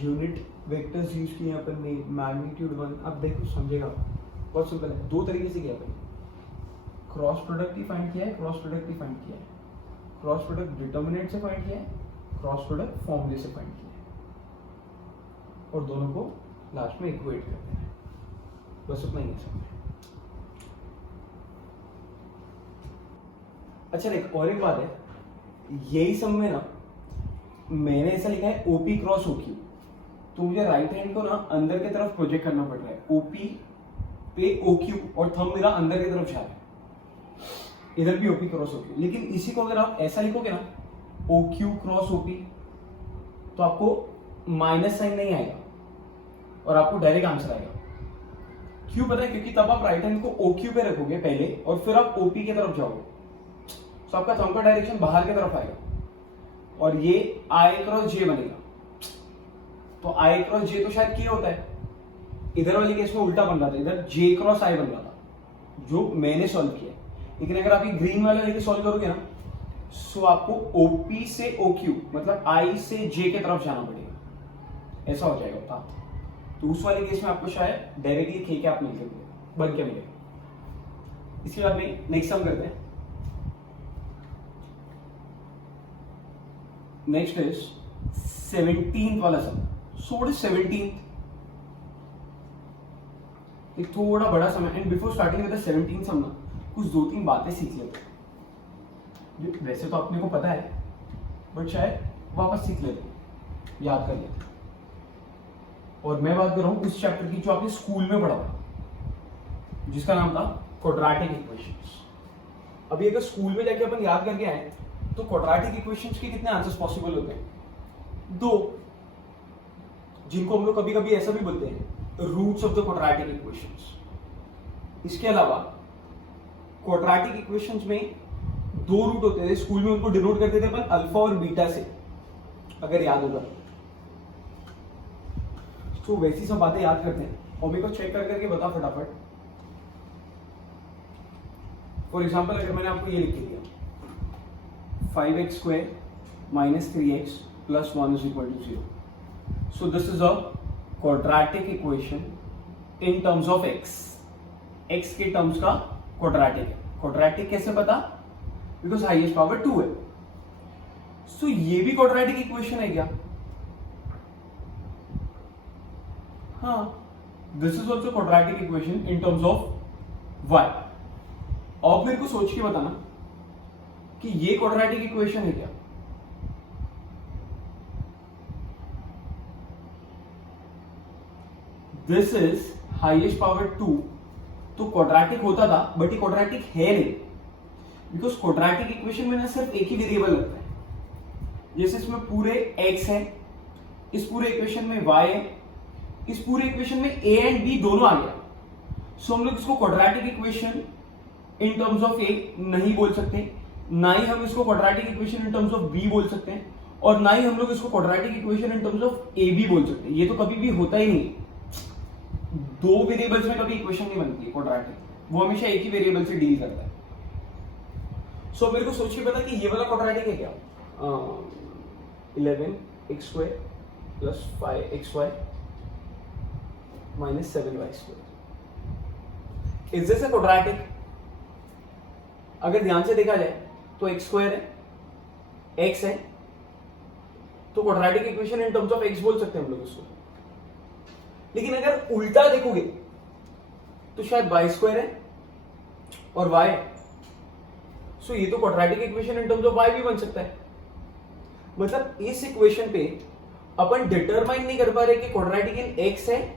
यूनिट वेक्टर्स यूज किए अपन ने, मैग्नीट्यूड 1। अब देखो समझेगा, बहुत सिंपल है, दो तरीके से किया अपन, क्रॉस प्रोडक्ट ही फाइंड किया है, क्रॉस प्रोडक्ट ही फाइंड किया है, क्रॉस प्रोडक्ट डिटर्मिनेंट से फाइंड किया है, क्रॉस प्रोडक्ट फॉर्मूले से फाइंड किया है, और दोनों को लास्ट में इक्वेट करते हैं। बस उतना ही है सब। अच्छा देख, और एक बात है, यही सब में ना मैंने ऐसा लिखा है OP क्रॉस OQ, तो मुझे राइट हैंड को ना अंदर की तरफ प्रोजेक्ट करना पड़ रहा है, OP पे OQ, और थंब मेरा अंदर की तरफ जा रहा है, इधर भी OP क्रॉस OQ। लेकिन इसी को अगर आप ऐसा लिखोगे ना OQ क्रॉस OP, तो आपको माइनस साइन नहीं आएगा और आपको डायरेक्ट आंसर आएगा। क्यों पता है? क्योंकि तब आप राइट हैंड को OQ पे रखोगे पहले और फिर आप OP की तरफ जाओगे, तो आपका थंब का डायरेक्शन बाहर की तरफ आएगा और ये I क्रॉस J बनेगा। तो I क्रॉस J तो शायद K होता है, इधर वाली केस में उल्टा बन रहा था, इधर J क्रॉस I बन रहा था जो मैंने सॉल्व किया। लेकिन अगर आप ये ग्रीन वाला लेके सॉल्व करोगे ना, सो आपको OP से OQ मतलब I से J के तरफ जाना पड़ेगा, ऐसा हो जाएगा पाथ। तो उस वाले केस में आपको शायद डायरेक्टली के कैप मिलके बन के मिलेगा। इसके बाद में नेक्स्ट सम करते हैं। नेक्स्ट इज 17th वाला सम। सो व्हाट इज 17th? एक थोड़ा बड़ा समय, and before starting with the 17 सम ना कुछ 2-3 बातें सीख लेते हैं। वैसे तो अपने को पता है, बट शायद वापस सीख लेते, याद कर लेते। और मैं बात कर रहा हूँ उस चैप्टर की जो आपने स्कूल में पढ़ा था, जिसका नाम था क्वाड्रेटिक इक्वेशंस। अभी अगर स्कूल में जाके अपन याद करके आए तो क्वाड्रेटिक इक्वेशंस के कितने आंसर्स पॉसिबल होते हैं? 2, जिनको हम लोग कभी कभी ऐसा भी बोलते हैं roots of the quadratic equations. इसके अलावा क्वाड्रेटिक इक्वेशंस में 2 रूट होते थे, स्कूल में उनको डिनोट करते थे अपन अल्फा और बीटा से, अगर याद होगा तो। वैसी सब बातें याद करते हैं और मेरे को चेक कर करके बता फटाफट। फॉर एग्जाम्पल अगर मैंने आपको ये लिख के दिया 5x square minus 3x plus 1 is equal to 0, so this is a quadratic equation in terms of x के टर्म्स का क्वाड्रेटिक है। क्वाड्रेटिक कैसे पता? बिकॉज हाईएस्ट पावर 2 है। सो ये भी क्वाड्रेटिक इक्वेशन है क्या? हाँ, this is also quadratic equation in terms of y। अब मेरे को सोच के बताना कि ये क्वाड्रेटिक इक्वेशन है क्या? दिस इज हाईएस्ट पावर 2, तो क्वाड्रेटिक होता था, बट ये क्वाड्रेटिक है नहीं, बिकॉज क्वाड्रेटिक इक्वेशन में ना सिर्फ एक ही वेरिएबल लगता है। जैसे इसमें पूरे x है, इस पूरे इक्वेशन में y है, इस पूरे इक्वेशन में a एंड b दोनों आ गया। सो हम लोग इसको quadratic equation in terms of a नहीं बोल सकते, ना ही हम इसको quadratic equation in terms of b बोल सकते हैं, और ना ही हम लोग इसको quadratic equation in terms of a भी बोल सकते हैं। ये तो कभी भी होता ही नहीं। 2 वेरिएबल्स में कभी इक्वेशन नहीं बनती क्वाड्रेटिक, वो हमेशा एक ही वेरिएबल से डील करता है। सो मेरे को सोच के पता कि ये वाला क्वाड्रेटिक है क्या? 11x square plus 5xy minus 7y square, is this a quadratic? अगर ध्यान से देखा जाए तो x स्क्वायर है, x है, तो quadratic equation in terms of x बोल सकते हैं हम लोग इसको। लेकिन अगर उल्टा देखोगे तो शायद y स्क्वायर है और y है, सो ये तो quadratic equation in terms of y भी बन सकता है। मतलब इस इक्वेशन पे अपन डिटरमाइन नहीं कर पा रहे कि क्वाड्रेटिक इन x है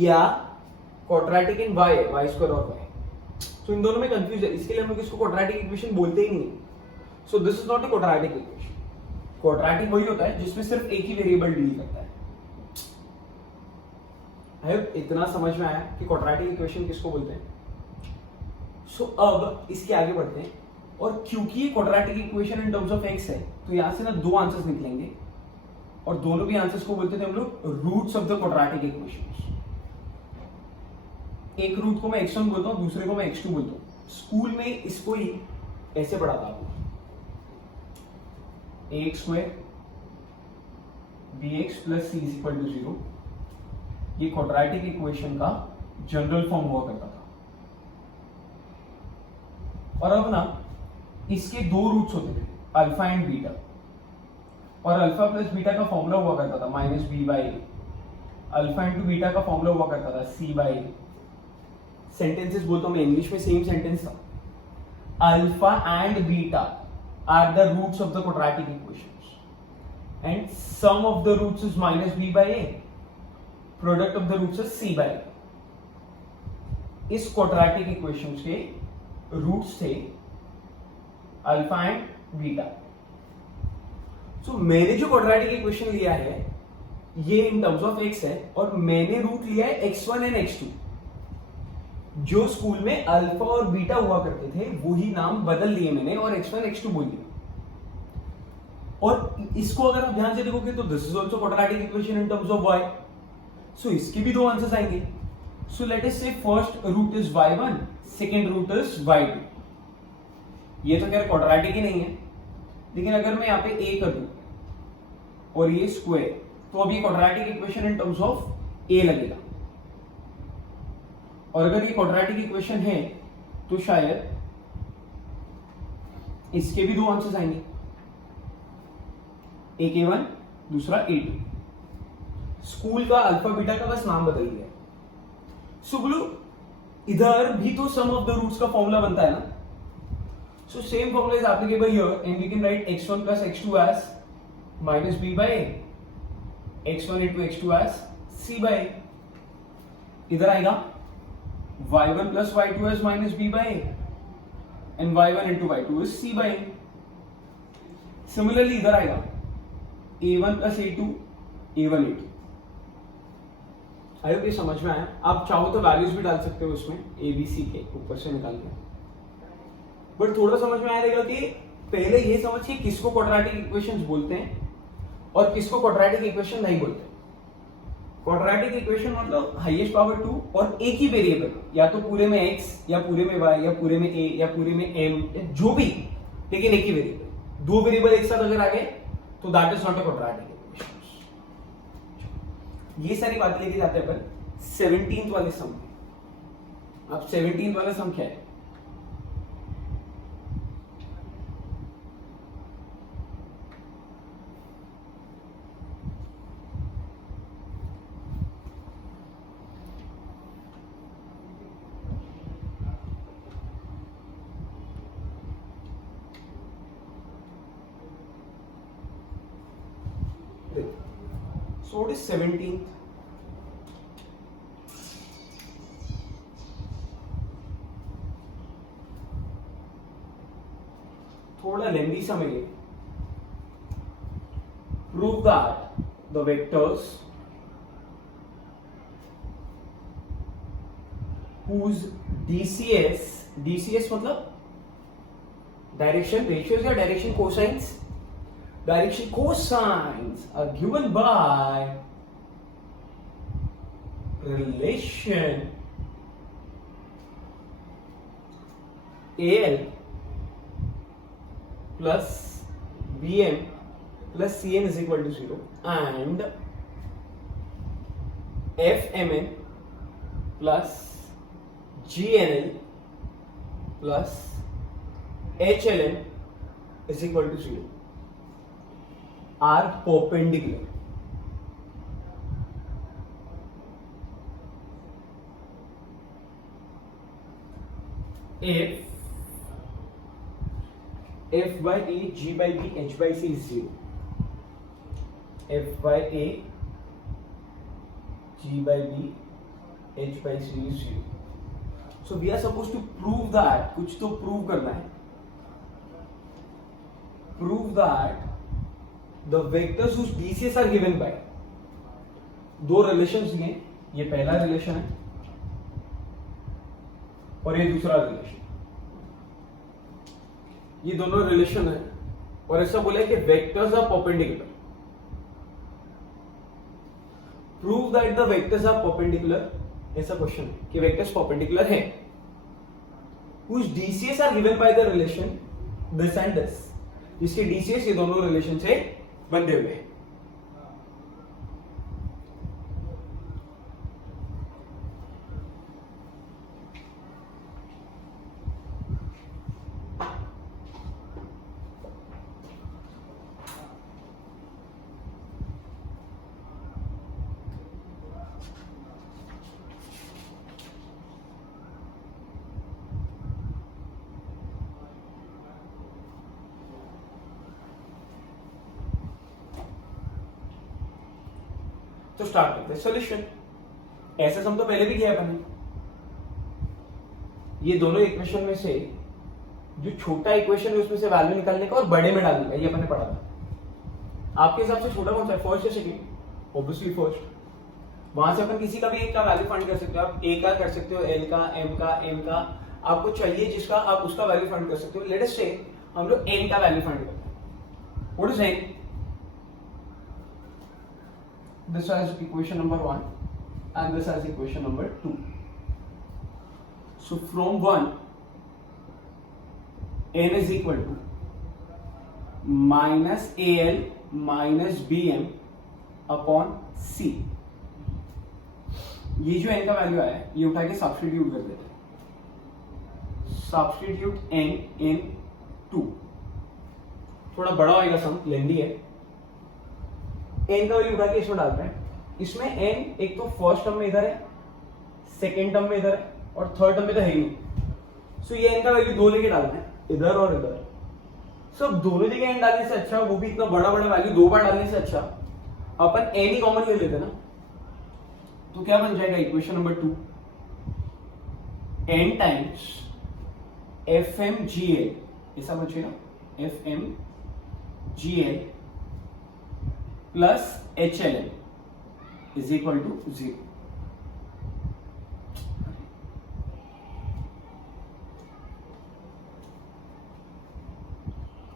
या क्वाड्रेटिक इन y है, y स्क्वायर और y। तो इन दोनों में कंफ्यूज है, इसके लिए हम लोग इसको क्वाड्रेटिक इक्वेशन बोलते ही नहीं। सो this is not a quadratic equation. Quadratic वही होता है जिसमें सिर्फ एक ही वेरिएबल डील करता है। इतना समझ में आया कि क्वाड्रेटिक इक्वेशन किसको बोलते हैं। सो अब इसके आगे बढ़ते हैं, और क्योंकि ये quadratic equation in terms of x है, तो यहां से ना 2 आंसर्स निकलेंगे, और दोनों भी आंसर्स को बोलते थे हम लोग roots of the quadratic equation. एक रूट को मैं x1 बोलता हूं, दूसरे को मैं x2 बोलता हूं। स्कूल में इसको ही ऐसे पढ़ा था आपको, ax square bx plus c is equal to 0। ये क्वाड्रेटिक इक्वेशन का जनरल फॉर्म हुआ करता था। और अब ना इसके 2 रूट्स होते थे, अल्फा एंड बीटा, और अल्फा प्लस बीटा का फॉर्मूला हुआ करता था minus B by A. Alpha into beta का फॉर्मूला हुआ करता था सी बाई ए। सेंटेंसेस बोलता हूं मैं, इंग्लिश में सेम सेंटेंस था। Alpha and beta are the roots of the quadratic equations, and sum of the roots is minus B by A, product of the roots is C by A. इस quadratic equations के roots थे alpha and beta. So मैंने जो quadratic equation लिया है ये इन terms of x है, और मैंने रूट लिया है x1 एंड x2। जो स्कूल में अल्फा और बीटा हुआ करते थे वही नाम बदल लिए मैंने और x1 x2 बोल दिया। और इसको अगर आप ध्यान से देखोगे तो this is also quadratic equation in terms of y। So इसके भी 2 आंसर्स आएंगे। So let us say first root is y1, second root is y2। ये तो खैर क्वाड्रेटिक ही नहीं है, लेकिन अगर मैं यहां पे a कर दूं और ये स्क्वायर, तो अभी quadratic equation in terms of a लगेगा। और अगर ये क्वाड्रेटिक इक्वेशन है तो शायद इसके भी 2 आंसर्स आएंगे, एक a1 दूसरा a2। स्कूल का अल्फा बीटा का बस नाम बदल दिया, सुबलू इधर भी तो सम ऑफ द रूट्स का फॉर्मूला बनता है ना. So same formula is applicable here and we can write x1 plus x2 as minus b by a, x1 into x2 as c by a. इधर आएगा y1 plus y2 as minus b by a and y1 into y2 is c by a. Similarly इधर आएगा a1 plus a2 a1 a2. I hope ये समझ में आया. आप चाहो तो वैल्यूज भी डाल सकते हो इसमें ए बी सी के ऊपर से निकाल के. बट थोड़ा समझ में आएगा कि पहले ये समझिए किसको क्वाड्रेटिक इक्वेशंस बोलते हैं और किसको क्वाड्रेटिक इक्वेशन नहीं बोलते. क्वाड्रेटिक इक्वेशन मतलब हाईएस्ट पावर 2 और एक ही वेरिएबल, या तो पूरे में x या पूरे में y या पूरे में a या पूरे में m, जो भी, लेकिन एक ही वेरिएबल. दो वेरिएबल एक साथ अगर आ गए तो that is not a quadratic. ये सारी बातें लेके जाते हैं अपन 17th वाले सम. अब 17th वाला सम क्या है? So what is 17th? थोड़ा लेंदी समझिए. Prove that the vectors whose DCS मतलब डायरेक्शन रेशियोज या direction cosines, direction cosines are given by relation AL plus BM plus CN is equal to 0 and FMN plus GNL plus HLN is equal to 0 are perpendicular. If f by a, g by b, h by c is 0. F by a, g by b, h by c is 0. So we are supposed to prove that, कुछ तो prove करना है. Prove that the vectors whose DCS are given by, दो relations दिए. ये पहला relation है और ये दूसरा रिलेशन. ये दोनों रिलेशन है और ऐसा बोला है कि vectors are perpendicular. Prove that the vectors are perpendicular. ऐसा क्वेश्चन है कि वेक्टर्स परपेंडिकुलर हैं whose DCS are given by the relation this and this, जिसके DCS ये दोनों रिलेशन से बंधे हुए हैं. तो स्टार्ट करते हैं सॉल्यूशन. ऐसा सम तो पहले भी किया अपन ने. ये दोनों इक्वेशन में से जो छोटा इक्वेशन है उसमें से वैल्यू निकालने का और बड़े में डालने का, ये अपन ने पढ़ा था. आपके हिसाब से छोटा कौन सा है, फर्स्ट या सेकंड? Obviously first. वहां से अपन किसी का भी एक का वैल्यू फाइंड कर सकते हो. आप ए का कर सकते हो, एल का, एम का, एम का, आपको चाहिए जिसका आप उसका वैल्यू फाइंड कर सकते हो. लेट अस से हम लोग एन का वैल्यू फाइंड करते हैं. What is an? This is equation number 1 and this is equation number 2. So from 1, n is equal to minus AL minus BM upon C. ये जो n का वैल्यू आया है ये उठा के सब्स्टिट्यूट कर देते हैं. Substitute n in 2. थोड़ा बड़ा होगा सम, लेंदी है. n का वैल्यू उठा के इसमें डालते हैं. इसमें n एक तो फर्स्ट टर्म में इधर है, सेकेंड टर्म में इधर है और थर्ड टर्म में तो है ही नहीं। सो ये इनका वैल्यू दो लेके डालते हैं, इधर और इधर। सो दोनों जगह एन डालने से अच्छा, वो भी इतना बड़ा बड़ा वैल्यू दो बार डालने से अच्छा अपन एन ही कॉमन ले लेते ना। तो क्या बन जाएगा equation number 2, n times f m g l, ऐसा बचेगा f m g l plus H L M is equal to 0।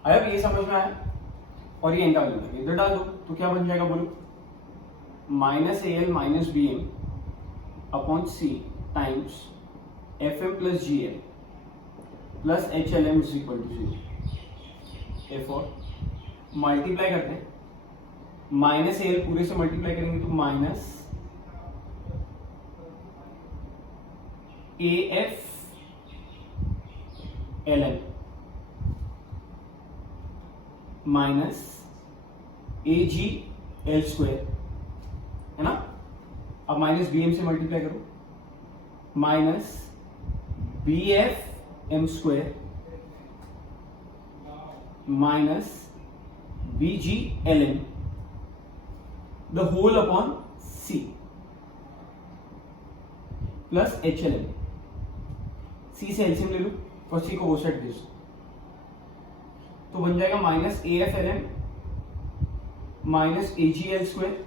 अब ये समझ में आया, और ये इनका वैल्यू इधर डाल दो तो क्या बन जाएगा बोलो, minus a l minus B m upon c times f m plus g l plus H L M is equal to 0। F और मल्टीप्लाई करते हैं, माइनस ए एल पूरे से मल्टीप्लाई करेंगे तो minus A F L M minus A G L square, है ना। अब माइनस बी एम से मल्टीप्लाई करो, minus B F M square minus B G L M the whole upon C plus H L M. C से LCM ले लो और सी को वो साइड भेज दो, तो बन जाएगा minus A F L M minus A G L square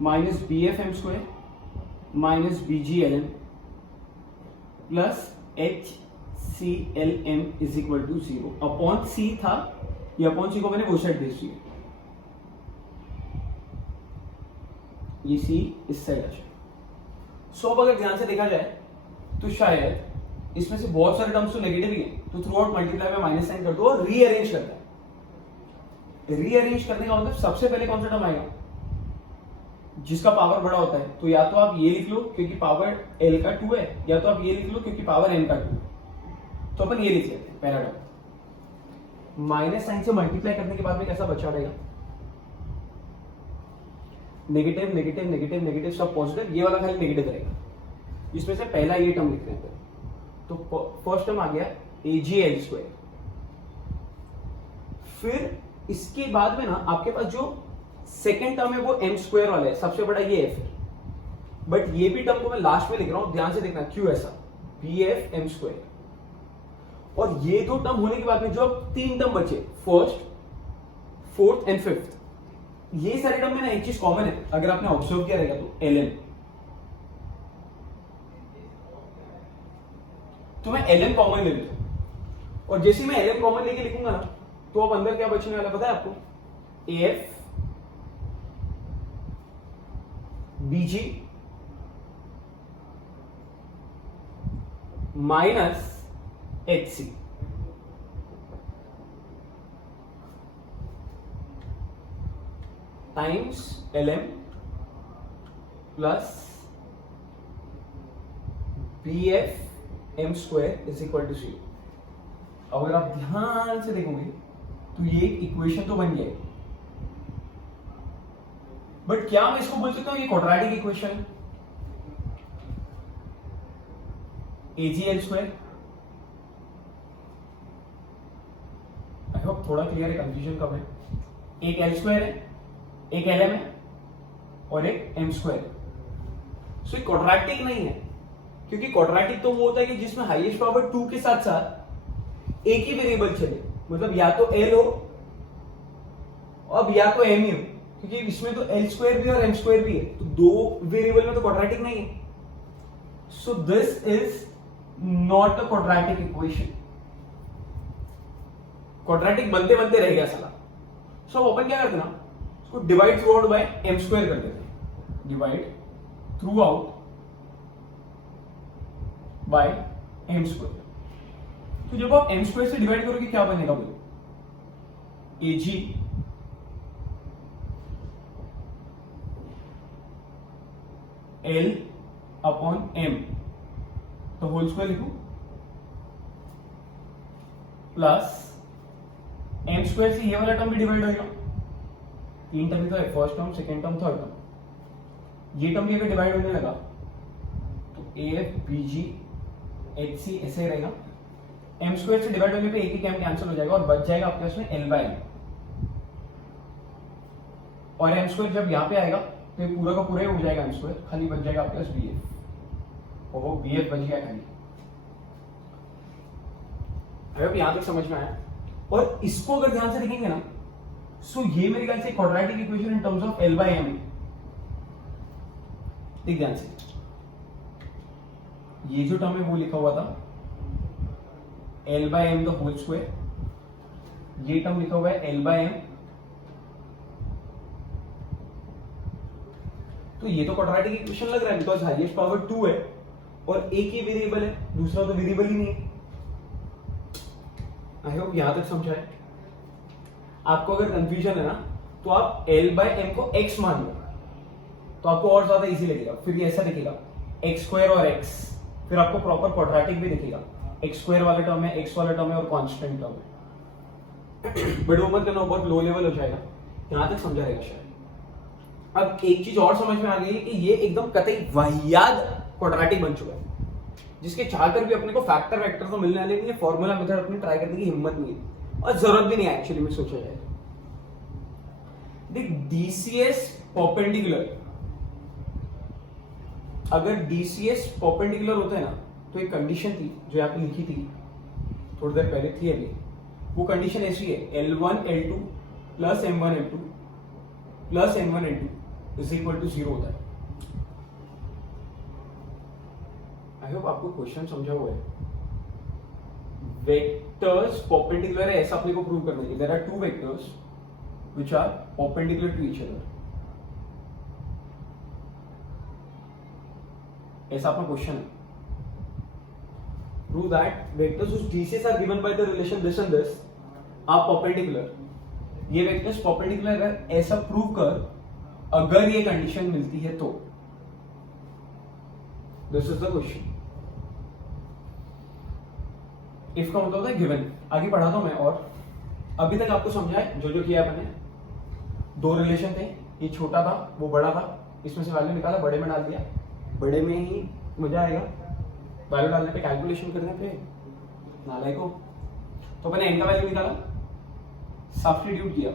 minus B F M square minus B G L M plus H C L M is equal to 0। Upon C था, ये upon सी को मैंने वो side भेज दिया, ये सी इस side आ जाए। सो अब अगर ध्यान से देखा जाए तो शायद इसमें से बहुत सारे टर्म्स तो नेगेटिव ही हैं, तो थ्रू आउट मल्टीप्लाई में माइनस साइन कर दो और रीअरेंज करता है। रीअरेंज करने का मतलब सबसे पहले कौन सा टर्म आएगा जिसका पावर बड़ा होता है, तो या तो आप ये लिख लो क्योंकि पावर एल का 2 है, या तो आप ये लिख लो क्योंकि पावर एन का 2 है। तो अपन ये लिख लेते हैं पहला टर्म। माइनस साइन से मल्टीप्लाई करने के बाद में कैसा बचा रहेगा, नेगेटिव नेगेटिव नेगेटिव नेगेटिव सब पॉजिटिव, ये वाला खाली नेगेटिव रहेगा। इसमें से पहला ये टर्म लिख रहे हैं, तो फर्स्ट टर्म आ गया ए जी एल स्क्वायर। फिर इसके बाद में ना आपके पास जो सेकेंड टर्म है वो एम स्क्वायर वाला है, सबसे बड़ा ये है। फिर बट ये भी टर्म को मैं लास्ट में लिख रहा हूं, ध्यान से देखना क्यों ऐसा, बी एफ एम स्क्वायर। और ये दो टर्म होने के बाद में जो अब तीन टर्म बचे, फर्स्ट फोर्थ एंड फिफ्थ, ये सारे टर्म में ना एक चीज कॉमन है, अगर आपने ऑब्जर्व किया रहेगा तो एल एम। तो मैं एल एम कॉमन ले लेता हूं, और जैसे मैं एल एम कॉमन लेके लिखूंगा ना, तो अब अंदर क्या बचने वाला पता है आपको, a f b g minus h c times l M plus b F M square is equal to 0। अगर आप ध्यान से देखोगे तो ये इक्वेशन तो बन गया, बट क्या मैं इसको बोल सकता हूं ये क्वाड्रेटिक इक्वेशन है, A G L square. I hope थोड़ा क्लियर है, कंफ्यूजन कम है। एक एल स्क्वायर है, एक एल एम है और एक एम स्क्वायर है। सो क्वाड्रेटिक नहीं है, क्योंकि क्वाड्रेटिक तो वो होता है कि जिसमें हाईएस्ट पावर 2 के साथ साथ एक ही वेरिएबल चले, मतलब या तो एल हो अब या तो एम ही हो, क्योंकि इसमें तो एल स्क्वायर भी और एम स्क्वायर भी है, तो दो वेरिएबल में तो क्वाड्रेटिक नहीं है। सो this is not a quadratic equation. Quadratic बनते बनते रह गया साला। सो अब अपन क्या करते ना, इसको divide throughout by m square कर देते हैं, divide throughout by m square. तो जब आप एम स्क्वायर से डिवाइड करोगे क्या बनेगा बोलो, ए जी एल अपॉन एम, तो होल स्क्वायर लिखो, प्लस एम स्क्वायर से ये वाला टर्म भी डिवाइड होगा, तीन टर्म तो है, first term second term third term, ये टर्म भी अगर डिवाइड होने लगा तो a f b g h c ऐसे रहेगा, एम स्क्वायर से डिवाइड होने पे एक ही एम कैंसिल हो जाएगा और बच जाएगा आपके पास में एल बाय एम, और एम स्क्वायर जब यहाँ पे आएगा तो ये पूरा का पूरा ही उड़ जाएगा एम स्क्वायर, खाली बच जाएगा आपके पास बी एफ, ओहो बी एफ बच गया खाली। अब यहां तक समझ में आया। और इसको अगर ध्यान से देखेंगे ना, सो ये मेरे ख्याल से quadratic equation in terms of l by m है। देख ध्यान से, ये जो टर्म है वो लिखा हुआ था l by m the whole square, ये टर्म लिखा हुआ है एल बाय एम, तो ये तो क्वाड्रेटिक इक्वेशन लग रहा है बिकॉज हाईएस्ट पावर 2 है और एक ही वेरिएबल है, दूसरा तो वेरिएबल ही नहीं है। आई होप यहां तक समझा है। आपको अगर कंफ्यूजन है ना तो आप एल बाय एम को एक्स मान लो तो आपको और ज्यादा इजी लगेगा। फिर ये ऐसा दिखेगा एक्स स्क्वायर और एक्स, फिर आपको प्रॉपर क्वाड्रेटिक भी दिखेगा, एक्स स्क्वायर वाला टर्म है, एक्स वाला टर्म है और कांस्टेंट टर्म है। बट वो मत करना, बहुत लो लेवल हो जाएगा। यहां तक समझा रहेगा शायद। अब एक चीज और समझ में आ गई है कि ये एकदम कतई वाहियात क्वाड्रेटिक बन चुका है, जिसके चाहकर भी अपने को फैक्टर वेक्टर तो मिलने वाले नहीं है, फॉर्मूला मेथड अपनी ट्राई करने की हिम्मत नहीं है और जरूरत भी नहीं है एक्चुअली में सोचा जाए। देख डीसीएस परपेंडिकुलर, अगर डीसीएस परपेंडिकुलर होता है ना तो एक कंडीशन थी जो यहाँ पे लिखी थी थोड़ी देर पहले थी अभी, वो कंडीशन ऐसी है L1 L2 plus M1 M2 plus M1 M2 is equal to 0 होता है। आई होप आपको क्वेश्चन समझा हुआ है। वेक्टर्स परपेंडिकुलर है ऐसा अपने को प्रूव करना है। There are two vectors which are perpendicular to each other, ऐसा अपना क्वेश्चन है। Prove that vectors whose DCs are given by the relation this and this are perpendicular। ये वेक्टर्स परपेंडिकुलर है ऐसा प्रूव कर अगर ये कंडीशन मिलती है तो। This is the question. If का मतलब होता है गिवन। आगे पढ़ाता हूं मैं। और अभी तक आपको समझा है जो जो किया मैंने। दो रिलेशन थे, ये छोटा था वो बड़ा था, इसमें से वैल्यू निकाला बड़े में डाल दिया, बड़े में ही मजा आएगा, वैल्यू डालने पे कैलकुलेशन करने पे नालायको। तो मैंने n का वैल्यू निकाला, सब्स्टिट्यूट किया,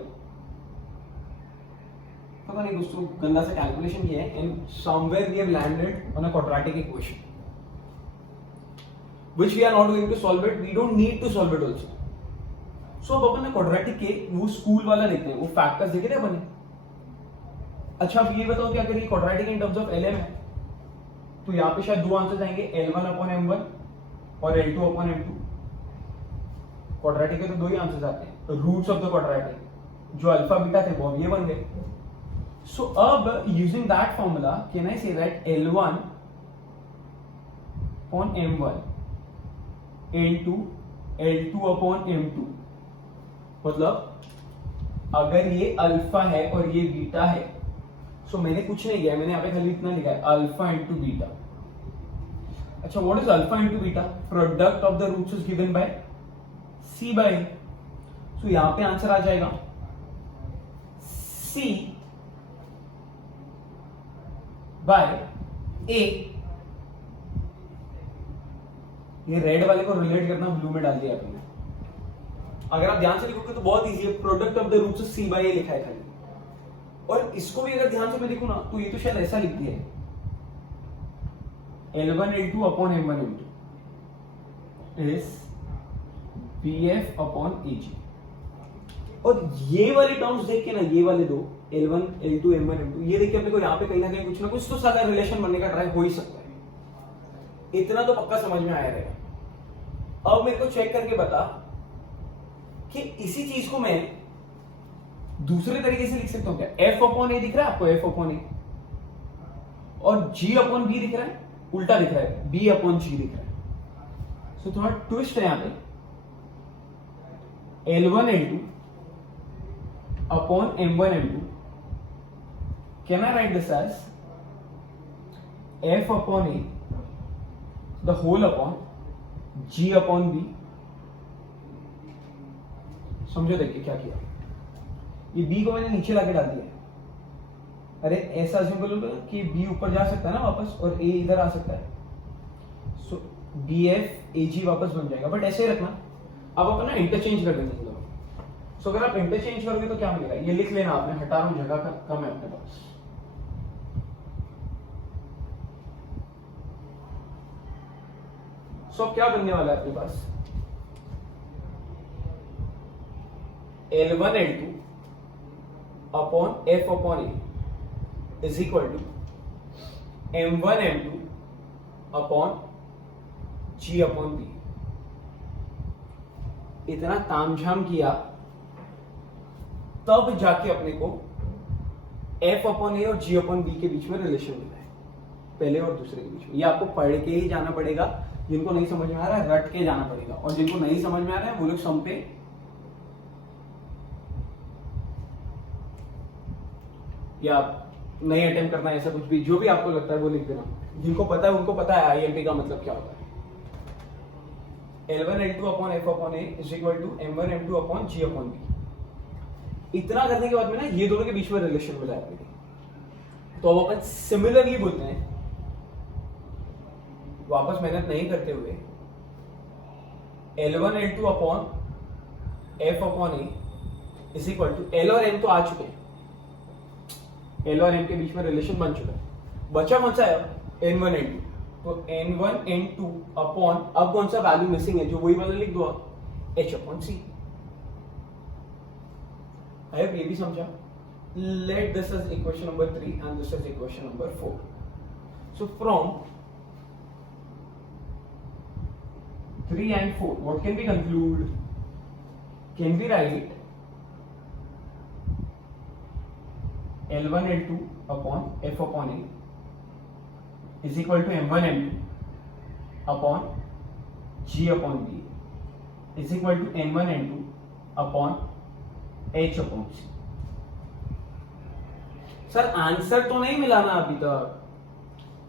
पता नहीं दोस्तों गंदा से कैलकुलेशन किया है, and somewhere we have landed on a quadratic equation which we are not going to solve it, we don't need to solve it also। so अब अपन ने क्वाड्रेटिक के वो स्कूल वाला देखते हैं, वो फैक्टर्स देखे थे अपन ने। अच्छा अब ये बताओ कि अगर ये quadratic in terms of LM है तो यहाँ पे शायद दो आंसर आएंगे, L1 अपॉन M1 और L2 अपॉन M2। क्वाड्रेटिक के तो दो ही आंसर्स आते हैं, रूट्स ऑफ द क्वाड्रेटिक जो अल्फा बीटा थे वो अब ये बन गए। सो अब using that formula can I say that L1 upon M1 L2 upon M2, मतलब अगर ये अल्फा है और ये बीटा है, सो मैंने कुछ नहीं किया, मैंने यहाँ पे खाली इतना लिखा है अल्फा इंटू बीटा। अच्छा what is alpha into beta? Product of the roots is given by C by A। So यहाँ पे आंसर आ जाएगा C बाय A। ये रेड वाले को रिलेट करना ब्लू में डाल दिया आपने। अगर आप ध्यान से लिखोगे तो बहुत इजी है, product of the roots C by A लिखा है खाली। और इसको भी अगर ध्यान से मैं लिखूं ना तो ये तो शायद ऐसा लिख दिया है L1 L2 upon M1 M2 is BF upon AG। और ये वाले टर्म्स देख के ना, ये वाले दो L1 L2 M1 M2, ये देख के अपने को यहाँ पे कहीं ना कहीं कुछ ना कुछ तो सारा रिलेशन बनने का ट्राई हो ही सकता है। इतना तो पक्का समझ में आया रहेगा। अब मेरे को चेक करके बता कि इसी चीज को मैं दूसरे तरीके से लिख सकता हूं क्या? F अपॉन A दिख रहा है आपको, F अपॉन A, और G अपॉन B दिख रहा है, उल्टा दिख रहा है, B अपॉन G दिख रहा है। सो थोड़ा ट्विस्ट है यहां पे, L1 L2 upon M1 M2 can I write this as F upon A the whole upon G upon B। समझो देखिए क्या किया, ये B को मैंने नीचे लाके डाल दिया, अरे ऐसा अज्यूम कर लो कि बी ऊपर जा सकता है ना वापस और ए इधर आ सकता है, सो बी एफ ए जी वापस बन जाएगा, बट ऐसे ही रखना। अब अपना इंटरचेंज कर देना दोनों। सो अगर आप इंटरचेंज करोगे तो क्या मिलेगा, ये लिख लेना आपने, हटा रहा हूं, जगह का कम है अपने पास। सो अब क्या बनने वाला है अपने पास, L1 L2 upon F upon A is equal to M1 M2 upon G upon B। इतना तामझाम किया तब जाके अपने को F अपॉन A और G अपॉन B के बीच में रिलेशन मिला है, पहले और दूसरे के बीच में। ये आपको पढ़ के ही जाना पड़ेगा, जिनको नहीं समझ में आ रहा है रट के जाना पड़ेगा, और जिनको नहीं समझ में आ रहा है वो लोग सम पे या नहीं अटेम्प्ट करना, ऐसा कुछ भी जो भी आपको लगता है वो लिख देना। जिनको पता है उनको पता है आईएमपी का मतलब क्या होता है। L1 L2 upon F upon A is equal to M1 M2 upon G upon B। इतना करने के बाद में ना ये दोनों के बीच में रिलेशन मिला है अपने, तो अब अपन सिमिलरली बोलते हैं, वापस मेहनत नहीं करते हुए, L1 L2 upon F upon A is equal to L और M तो आ चुके हैं, L और M के बीच में रिलेशन बन चुका है, बचा कौन सा है N1 N2, तो N1 N2 अपॉन, अब कौन सा वैल्यू मिसिंग है जो वही वाला लिख दो आप, H upon C। I hope ये भी समझा। Let this is equation number 3 and this is equation number 4। So from 3 and 4 what can we conclude, can we write L1 L2 upon F upon A is equal to M1 M2 upon G upon B is equal to N1 N2 upon H upon C। Sir answer तो नहीं मिला ना अभी तक।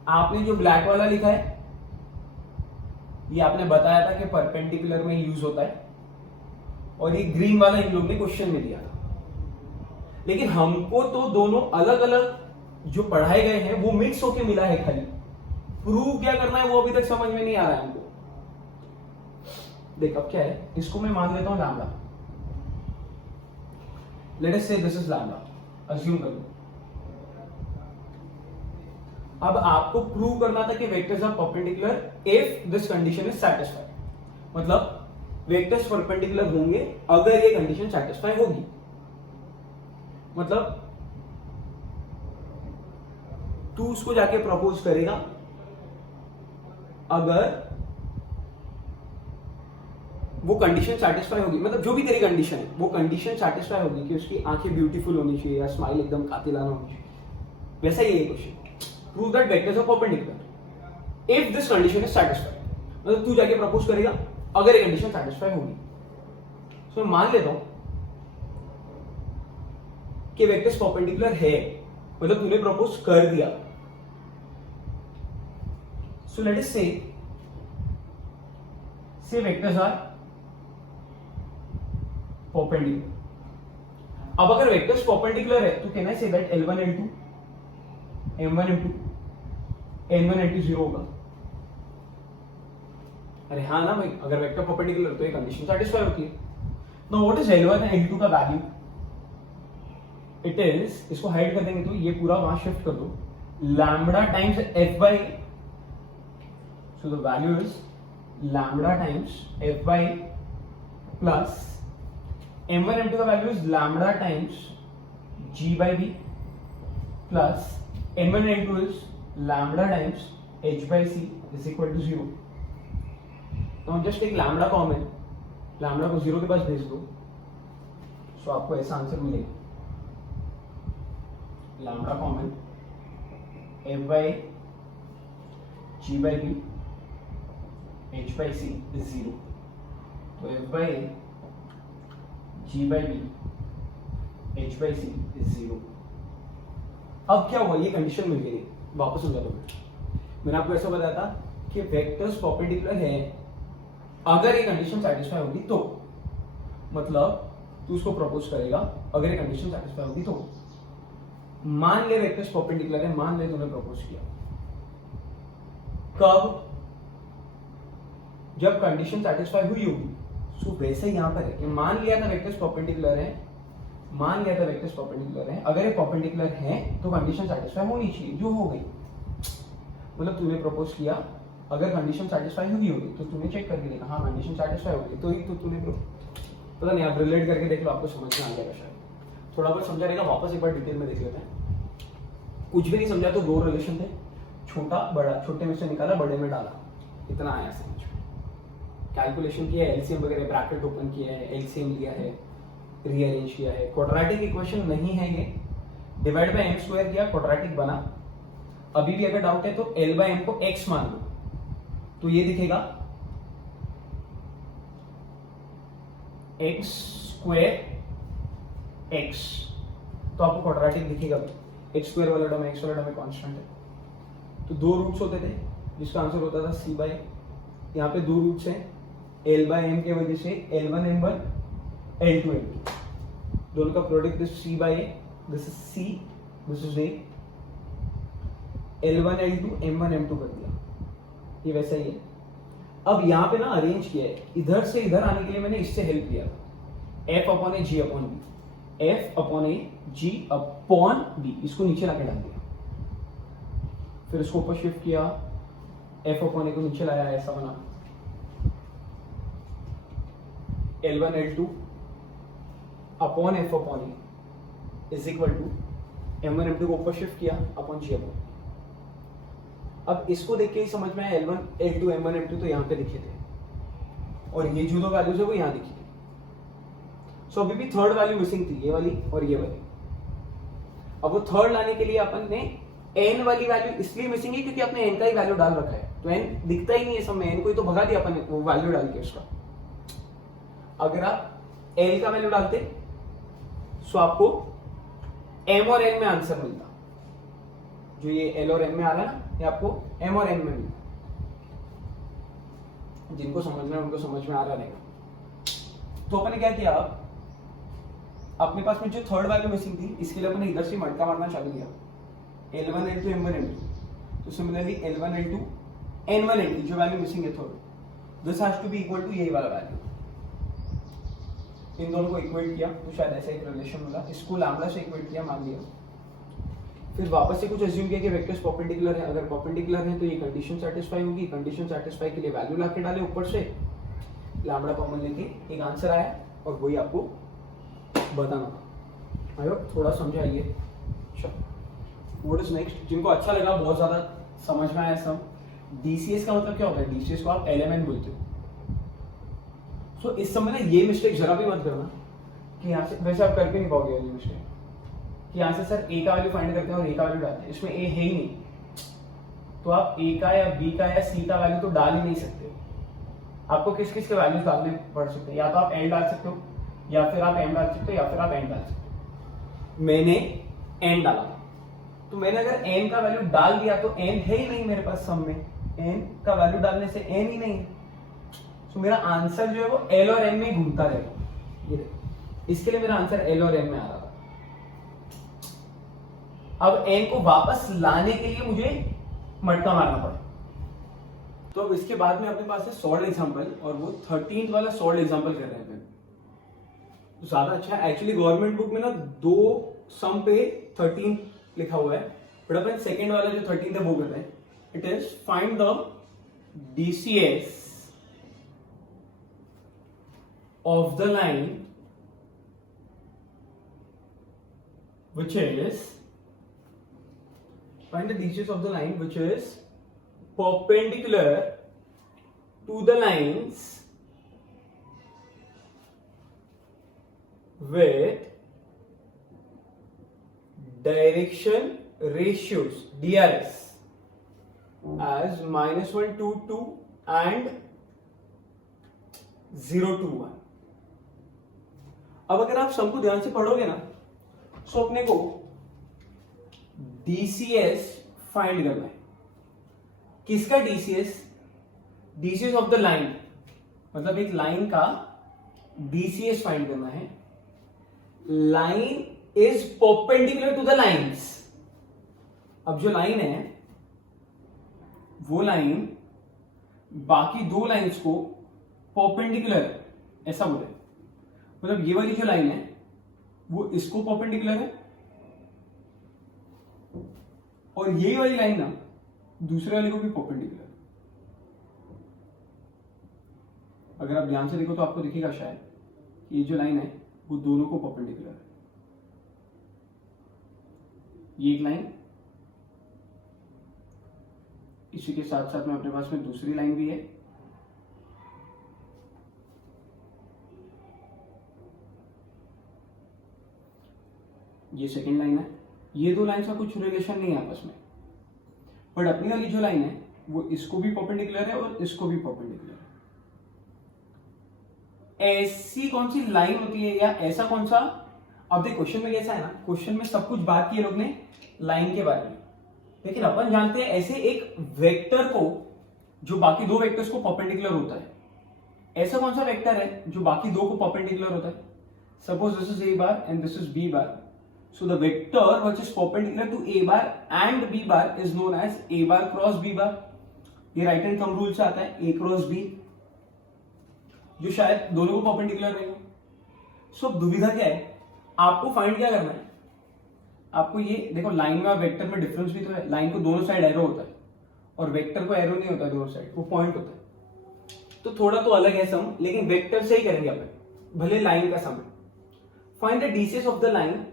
आपने जो black वाला लिखा है ये आपने बताया था कि परपेंडिकुलर में यूज होता है, और ये ग्रीन वाला इन लोग ने क्वेश्चन में दिया था, लेकिन हमको तो दोनों अलग अलग जो पढ़ाए गए हैं वो मिक्स होके मिला है, खाली प्रूव क्या करना है वो अभी तक समझ में नहीं आ रहा है हमको। देख अब क्या है, इसको मैं मान लेता हूं लैम्डा, लेट अस से दिस इज लैम्डा, अज्यूम कर लो। अब आपको प्रूव करना था कि vectors are perpendicular if this condition is satisfied, मतलब वेक्टर्स परपेंडिकुलर होंगे अगर ये कंडीशन सैटिस्फाई होगी। मतलब तू उसको जाके प्रपोज करेगा अगर वो कंडीशन सैटिस्फाई होगी, मतलब जो भी तेरी कंडीशन है वो कंडीशन सैटिस्फाई होगी कि उसकी आंखें ब्यूटीफुल होनी चाहिए या स्माइल एकदम कातिलाना होनी चाहिए, वैसा ही है question. Prove that vectors are perpendicular if this condition is satisfied, मतलब तू जाके प्रपोज करेगा अगर ये कंडीशन सैटिस्फाई होगी। सो मान लेता हूं कि वेक्टर्स परपेंडिकुलर है, मतलब तूने प्रपोज कर दिया। सो लेट अस से वेक्टर्स आर परपेंडिकुलर। अब अगर वेक्टर्स परपेंडिकुलर है तो can I say that L1 L2 M1 M2 N1 N2 0 होगा। अरे हाँ ना भाई, अगर वेक्टर परपेंडिकुलर तो ये कंडीशन सैटिस्फाई होती है। Now what is L1 and L2 का वैल्यू, इट इज, इसको हाइड कर देंगे तो ये पूरा वहां शिफ्ट कर दो, lambda times F by A, so the value is lambda times F by A plus M1 M2 का value is lambda times G by B plus N1 N2 is lambda times H by C is equal to 0. Now just take lambda common, lambda को 0 के पास भेज दो, so आपको ऐसा answer मिलेगा, lambda common F by G by B H by C is 0, तो F by G by B H by C is 0। अब क्या हुआ, ये कंडीशन मिल गई, वापस समझा दो। मैंने आपको ऐसा बताया था कि वेक्टर्स परपेंडिकुलर है अगर ये कंडीशन सैटिस्फाई होगी तो, मतलब तू उसको प्रपोज करेगा अगर ये कंडीशन सैटिस्फाई होगी तो। मान ले वेक्टर्स परपेंडिकुलर है, मान ले तूने प्रपोज किया, कब? जब कंडीशन सेटिस्फाई हुई होगी। सो वैसे यहां पर है कि मान लिया था वेक्टर्स परपेंडिकुलर है, मान लिया था वेक्टर्स परपेंडिकुलर है, अगर ये परपेंडिकुलर है तो कंडीशन सेटिस्फाई होनी चाहिए, जो हो गई। मतलब तूने प्रपोज किया, अगर कंडीशन सेटिस्फाई हुई होगी तो तूने चेक करके देखा, हाँ कंडीशन सेटिस्फाई होगी, तो ही तो तूने पता नहीं, आप रिलेट करके देख लो, आपको समझ में आ जाएगा शायद। थोड़ा बहुत समझा रहेगा, वापस एक बार डिटेल में देख लेते हैं। कुछ भी नहीं समझा तो दो रिलेशन थे, छोटा बड़ा, छोटे में से निकाला बड़े में डाला, इतना आया समझ में। कैलकुलेशन किया है, एलसीएम वगैरह, ब्रैकेट ओपन किया है, एलसीएम लिया है, रीअरेंज किया है। क्वाड्रेटिक इक्वेशन नहीं है ये, डिवाइड बाय एम स्क्वायर किया, क्वाड्रेटिक बना। अभी भी अगर डाउट है तो एल बाय एम को एक्स मान लो, तो ये दिखेगा एक्स स्क्वायर एक्स, तो आपको क्वाड्रेटिक दिखेगा। एक्स स्क्वायर वाला टर्म, एक्स वाला टर्म कांस्टेंट है, तो दो रूट्स होते थे जिसका आंसर होता था सी बाय। यहाँ पे दो रूट्स हैं, एल बाय एम के वजह से L1 M1 L2 M2, दोनों का product this c by a, this is c, this is a, L1 L2 M1 M2 कर दिया, ये वैसा ही है। अब यहाँ पे ना अरेंज किया है, इधर से इधर आने के लिए मैंने इससे हेल्प किया था, F अपॉन ए जी अपॉन बी, F अपॉन ए जी अपॉन बी, इसको नीचे लाके डाल दिया, फिर इसको ऊपर शिफ्ट किया, F अपॉन ए को नीचे लाया, ऐसा बना L1 L2 upon F upon a is equal to M1 M2 को ऊपर शिफ्ट किया अपॉन जी अपॉन। अब इसको देख के ही समझ में आया, L1 L2 M1 M2 तो यहाँ पे लिखे थे, और ये जो दो वैल्यूज है वो यहाँ दिखी थी। सो अभी भी थर्ड वैल्यू मिसिंग थी, ये वाली और ये वाली। अब वो थर्ड लाने के लिए अपन ने n वाली वैल्यू इसलिए मिसिंग है क्योंकि आपने n का ही वैल्यू डाल रखा है, तो n दिखता ही नहीं है सब में, n को ही तो भगा दिया अपन ने वो वैल्यू डाल के उसका। अगर आप l का वैल्यू डालते तो आपको m और n में आंसर मिलता, जो ये l और m में आ रहा है ना, ये आपको m और n में मिलता। जिनको समझना है उनको समझ में आ रहा रहेगा। तो अपन ने क्या किया, अपने पास में जो थर्ड वैल्यू मिसिंग थी इसके लिए अपने इधर से मटका मारना चालू किया, L1 L2 M1 M2, तो similarly L1 L2 N1 N2 जो वैल्यू मिसिंग है third, this has to be equal to यही वाला वैल्यू। इन दोनों को इक्वेट किया तो शायद ऐसा एक रिलेशन मिला, इसको लैम्बडा से इक्वेट किया, मान लिया। फिर वापस से कुछ अज्यूम किया कि वेक्टर्स परपेंडिकुलर है, अगर परपेंडिकुलर है तो ये कंडीशन सेटिस्फाई होगी, कंडीशन सेटिस्फाई के लिए वैल्यू लाके डाले ऊपर से, लैम्बडा कॉमन लेके एक आंसर आया, और वही आपको बताना था। आई होप थोड़ा समझा ये। व्हाट इज नेक्स्ट, जिनको अच्छा लगा, बहुत ज्यादा समझ में आया सब। डीसीएस का मतलब क्या होता है, डीसीएस को आप एलिमेंट बोलते हो। सो इस समय ना ये मिस्टेक जरा भी मत करना कि यहाँ से, वैसे आप करके नहीं पाओगे ये मिस्टेक, कि यहाँ से सर ए का वैल्यू फाइंड करते हैं और ए का वैल्यू डालते हैं, इसमें ए है ही नहीं, तो आप ए का या बी का या सी का वैल्यू तो डाल ही नहीं सकते। आपको किस किस के वैल्यूज डालने पड़ सकते हैं, या तो आप एन डाल सकते हो, या फिर आप एम डाल सकते हो, या फिर आप एन डाल सकते हो। मैंने एन डाला, तो मैंने अगर एन का वैल्यू डाल दिया तो एन है ही नहीं मेरे पास सम में, एन का वैल्यू डालने से एन ही नहीं है, तो मेरा आंसर जो है वो एल और एम में घूमता रहेगा। ये इसके लिए मेरा आंसर एल और एम में आ रहा था। अब एन को वापस लाने के लिए मुझे मटका मारना पड़ा। तो अब इसके बाद में अपने पास है सॉल्व एग्जांपल, और वो 13th वाला सॉल्व एग्जांपल कर रहे हैं। तो ज्यादा अच्छा है एक्चुअली, गवर्नमेंट बुक में ना दो सम पे 13 लिखा हुआ है, बट अपन सेकंड वाला जो 13th है वो कर रहे हैं। It is find the DCS of the line which is find the DCS of the line which is perpendicular to the lines with direction ratios DRS as -1 to 2 and 0 to 1। अब अगर आप सम को ध्यान से पढ़ोगे ना, तो अपने को डीसीएस फाइंड करना है। किसका DCs? DCs of the line, मतलब एक लाइन का डीसीएस फाइंड करना है। Line is perpendicular to the lines. अब जो लाइन है वो लाइन बाकी दो लाइंस को परपेंडिकुलर है, ऐसा बोले। मतलब ये वाली जो लाइन है वो इसको परपेंडिकुलर है और ये वाली लाइन ना दूसरे वाले को भी परपेंडिकुलर है। अगर आप ध्यान से देखो तो आपको दिखेगा शायद कि ये जो लाइन है वो दोनों को परपेंडिकुलर है। ये एक लाइन, इसी के साथ साथ में अपने पास में दूसरी लाइन भी है। ये सेकेंड लाइन है। ये दो लाइन का कुछ रिलेशन नहीं है आपस में, बट अपनी वाली जो लाइन है वो इसको भी परपेंडिकुलर है और इसको भी परपेंडिकुलर है। ऐसी कौन सी लाइन होती है या ऐसा कौन सा, अब देखो क्वेश्चन में कैसा है ना, क्वेश्चन में सब कुछ बात की लोग ने लाइन के बारे में, लेकिन अपन जानते हैं ऐसे एक वेक्टर को जो बाकी दो वेक्टर्स को परपेंडिकुलर होता है। ऐसा कौन सा वेक्टर है जो बाकी दो को परपेंडिकुलर होता है? Suppose this is a bar and this is b bar, so the vector which is perpendicular to a bar and b bar is known as a bar cross b bar। ये right hand thumb rule से आता है a cross b, जो शायद दोनों को perpendicular रहेगा। सो दुविधा क्या है, आपको फाइंड क्या करना है? आपको ये देखो, लाइन में और वेक्टर में डिफरेंस भी तो है। लाइन को दोनों साइड एरो होता है और वेक्टर को एरो नहीं होता है दोनों साइड, वो पॉइंट होता है। तो थोड़ा तो अलग है सम, लेकिन वेक्टर से ही करेंगे अपन, भले लाइन का सम है। Find the DCS of the line.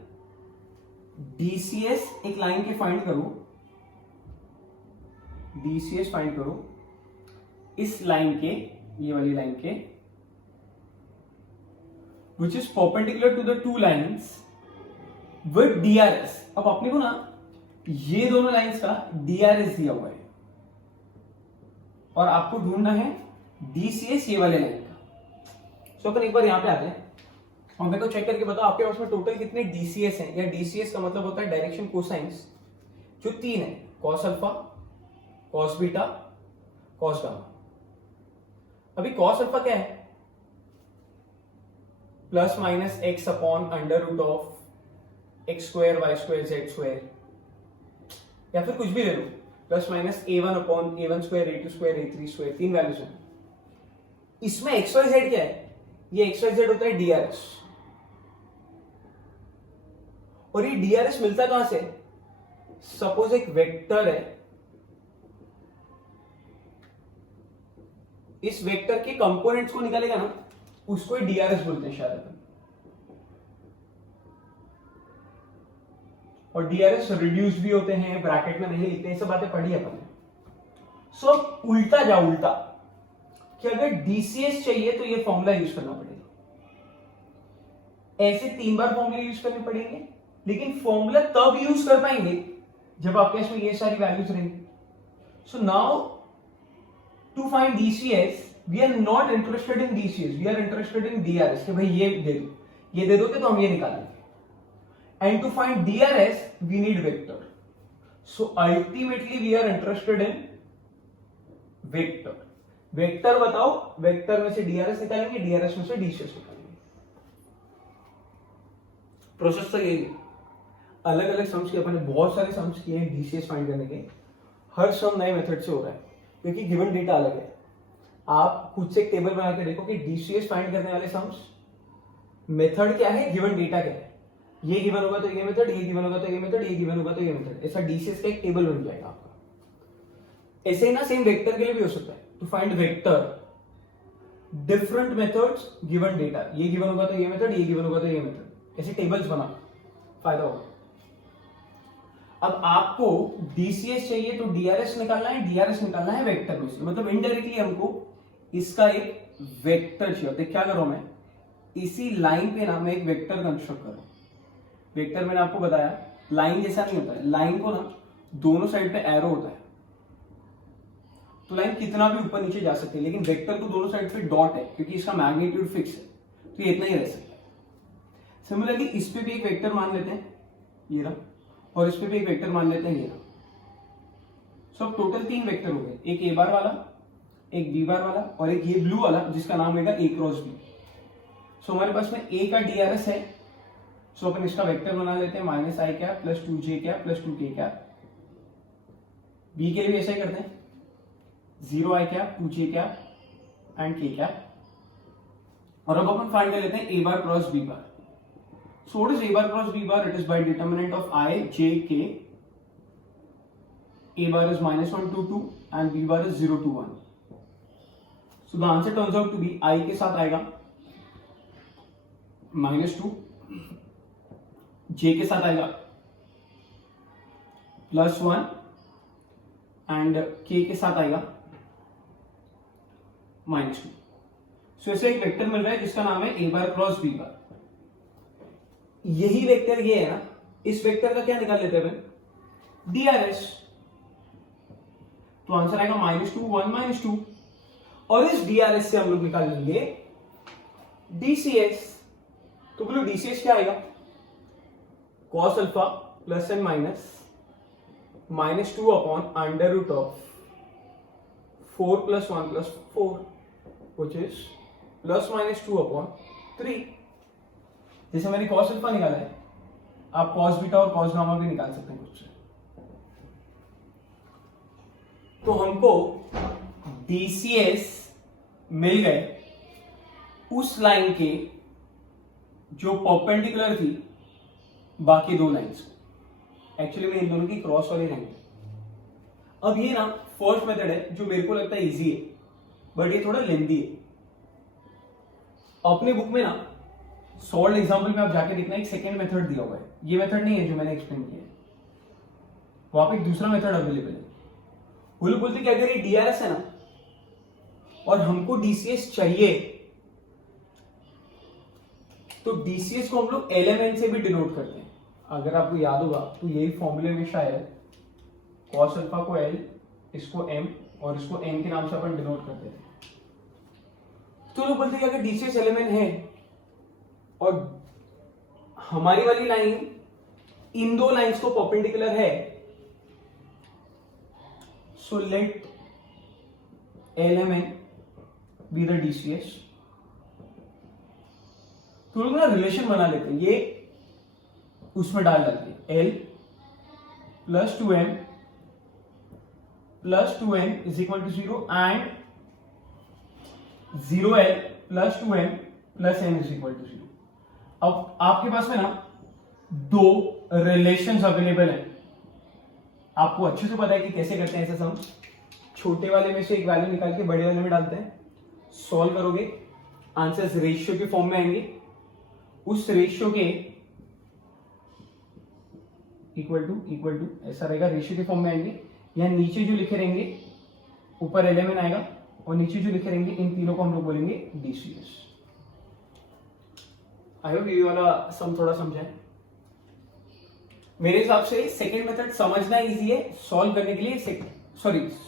DCS एक लाइन की फाइंड करो, डीसीएस फाइंड करो इस लाइन के, ये वाली लाइन के, which is perpendicular to the two lines with DRS। अब अपने को ना ये दोनों लाइंस का DRS दिया हुआ है और आपको ढूंढना है DCS ये वाले लाइन का। सो अपन एक बार यहां पे आते हैं और मेरे को चेक करके बताओ आपके पास में टोटल कितने DCS हैं, या DCS का मतलब होता है डायरेक्शन कोसाइंस, जो तीन है, cos alpha, cos beta, cos gamma. अभी कॉस अल्फा क्या है? Plus minus x upon under root of x square Y square Z square, या फिर कुछ भी ले लो, plus minus a1 upon a1 square a2 square a3 square, तीन वैल्यूज हैं। इसमें एक्स वाई जेड क्या है? ये एक्स वाई जेड होता है डीआरएस। और ये डीआरएस मिलता कहां से? सपोज एक वेक्टर है, इस वेक्टर के कंपोनेंट्स को निकालेगा ना, उसको ही डीआरएस बोलते हैं शायद अपन। और डीआरएस रिड्यूस भी होते हैं, ब्रैकेट में नहीं लिखते, ये सब बातें पढ़ी है अपन ने। सो उल्टा जाओ, उल्टा कि अगर डीसीएस चाहिए तो ये फॉर्मूला यूज करना पड़ेगा। ऐसे 3 बार फॉर्मूला यूज करने पड़ेंगे, लेकिन फॉर्मूला तब यूज कर पाएंगे जब आपके इसमें ये सारी वैल्यूज रहेंगी। So now to find DCs we are not interested in DCs, we are interested in DRs कि भाई ये दे दो, ये दे दोगे तो हम ये निकालेंगे। And to find DRs we need vector. So ultimately we are interested in vector. Vector बताओ, वेक्टर में से डीआरएस निकालेंगे, डीआरएस में से डीसीएस निकालेंगे। प्रोसेस तो यही है। अलग अलग सम्स के, अपन ने बहुत सारे सम्स किए हैं डीसीएस फाइंड करने के। हर सम नए मेथड से हो रहा है क्योंकि गिवन डेटा अलग है। आप खुद से एक टेबल बना के देखो कि डीसीएस फाइंड करने वाले सम्स मेथड क्या है, गिवन डेटा क्या है। ये गिवन होगा तो ये मेथड, ये गिवन होगा तो ये मेथड, ये गिवन होगा तो ये मेथड, ऐसा डीसीएस का एक टेबल बन जाएगा आपका। ऐसे ही ना सेम वेक्टर के लिए भी हो सकता है। To find vector different methods given data, ये गिवन होगा तो ये मेथड, ये गिवन होगा तो ये मेथड, ऐसे टेबल्स बना, फायदा होगा। अब आपको डीसीएस चाहिए तो डीआरएस निकालना है, डीआरएस निकालना है वेक्टर में से, मतलब इनडायरेक्टली हमको इसका एक वेक्टर चाहिए। देख क्या करो, मैं इसी लाइन पे ना मैं एक वेक्टर कंस्ट्रक्ट करूं। वेक्टर मैंने आपको बताया लाइन जैसा नहीं होता है, लाइन को ना दोनों साइड पे एरो होता है, तो लाइन कितना भी ऊपर नीचे जा सकती है, लेकिन वेक्टर को दोनों साइड पे डॉट है क्योंकि इसका मैग्नीट्यूड फिक्स है, तो ये इतना ही रह सकता है। सिमिलरली इस पे भी एक वेक्टर मान लेते हैं, ये रहा, और इस पे भी एक वेक्टर मान लेते हैं, ये रहा। सब टोटल 3 वेक्टर हो गए, एक ए बार वाला, एक बी बार वाला और एक ये ब्लू वाला जिसका नाम होगा ए क्रॉस बी। सो हमारे पास में ए का डीआरएस है, सो अपन इसका वेक्टर बना लेते हैं minus I cap plus 2j cap plus 2k cap. B के लिए भी ऐसा ही करते हैं, 0 I cap 2j cap and k cap. और अब अपन फाइंड कर लेते हैं a bar cross b bar. So what is a bar cross b bar? It is by determinant of i j k। a bar is -1 to 2 and b bar is 0 to 1. So the answer turns out to be I के साथ आएगा -2, j के साथ आएगा +1 and k के साथ आएगा -2। सो ऐसे एक वेक्टर मिल रहा है जिसका नाम है a बार क्रॉस b बार। यही वेक्टर ये है ना, इस वेक्टर का क्या निकाल लेते हैं अपन? DRS। तो आंसर आएगा -2 1 -2। और इस DRS से हम लोग निकाल लेंगे DCS। तो बोलो DCS क्या आएगा? cos alpha plus and minus -2 upon under root of 4 + 1 + 4 which is +-2 upon 3। जैसे मैंने cos अल्फा निकाला है, आप cos बीटा और cos गामा भी निकाल सकते हैं खुद से। तो हमको DCS मिल गए उस लाइन के जो परपेंडिकुलर थी बाकी दो लाइंस को। एक्चुअली मैं इन दोनों की क्रॉस वाली लाइन। अब ये ना फर्स्ट मेथड है जो मेरे को लगता है इजी है, बट ये थोड़ा लेंथी है। अपने बुक में ना सॉल्व एग्जांपल में आप जाके देखना, एक सेकेंड मेथड दिया हुआ है। ये मेथड नहीं है जो मैंने एक्सप्लेन किया है, वहां पे एक दूसरा मेथड अवेलेबल है। वो लोग बोलते कि अगर ये DRS है ना और हमको DCS चाहिए, तो DCS को हम लोग LMN से भी डिनोट करते हैं। अगर आपको याद होगा तो यही फॉर्मूले में शायद cos अल्फा को L, इसको M और इसको N के नाम से अपन डिनोट करते थे। तो लोग बोलते हैं कि अगर DCS LMN है और हमारी वाली लाइन इन दो लाइंस को परपेंडिकुलर है, so let LMN be the DCS। तो लोग ना रिलेशन बना लेते हैं, ये उसमें डाल डालते हैं L + 2M + 2N is equal to 0 and 0L + 2M + N is equal to 0। अब आपके पास में ना दो रिलेशंस अवेलेबल हैं। आपको अच्छे से पता है कि कैसे करते हैं ऐसे सम। छोटे वाले में से एक वैल्यू निकाल के बड़े वाले में डालते हैं, सॉल्व करोगे, आंसर्स रेशियो के फॉर्म में आएंगे। उस रेशियो के इक्वल टू ऐसा रहेगा, रेशियो के फॉर्म में आएंगे। यहाँ नीचे जो लिखे रहेंगे ऊपर LMN आएगा और नीचे जो लिखे रहेंगे इन तीनों को हम लोग बोलेंगे DCS। आई होप ये वाला सम थोड़ा समझा है। मेरे हिसाब से सेकेंड मेथड समझना इजी है, सॉल्व करने के लिए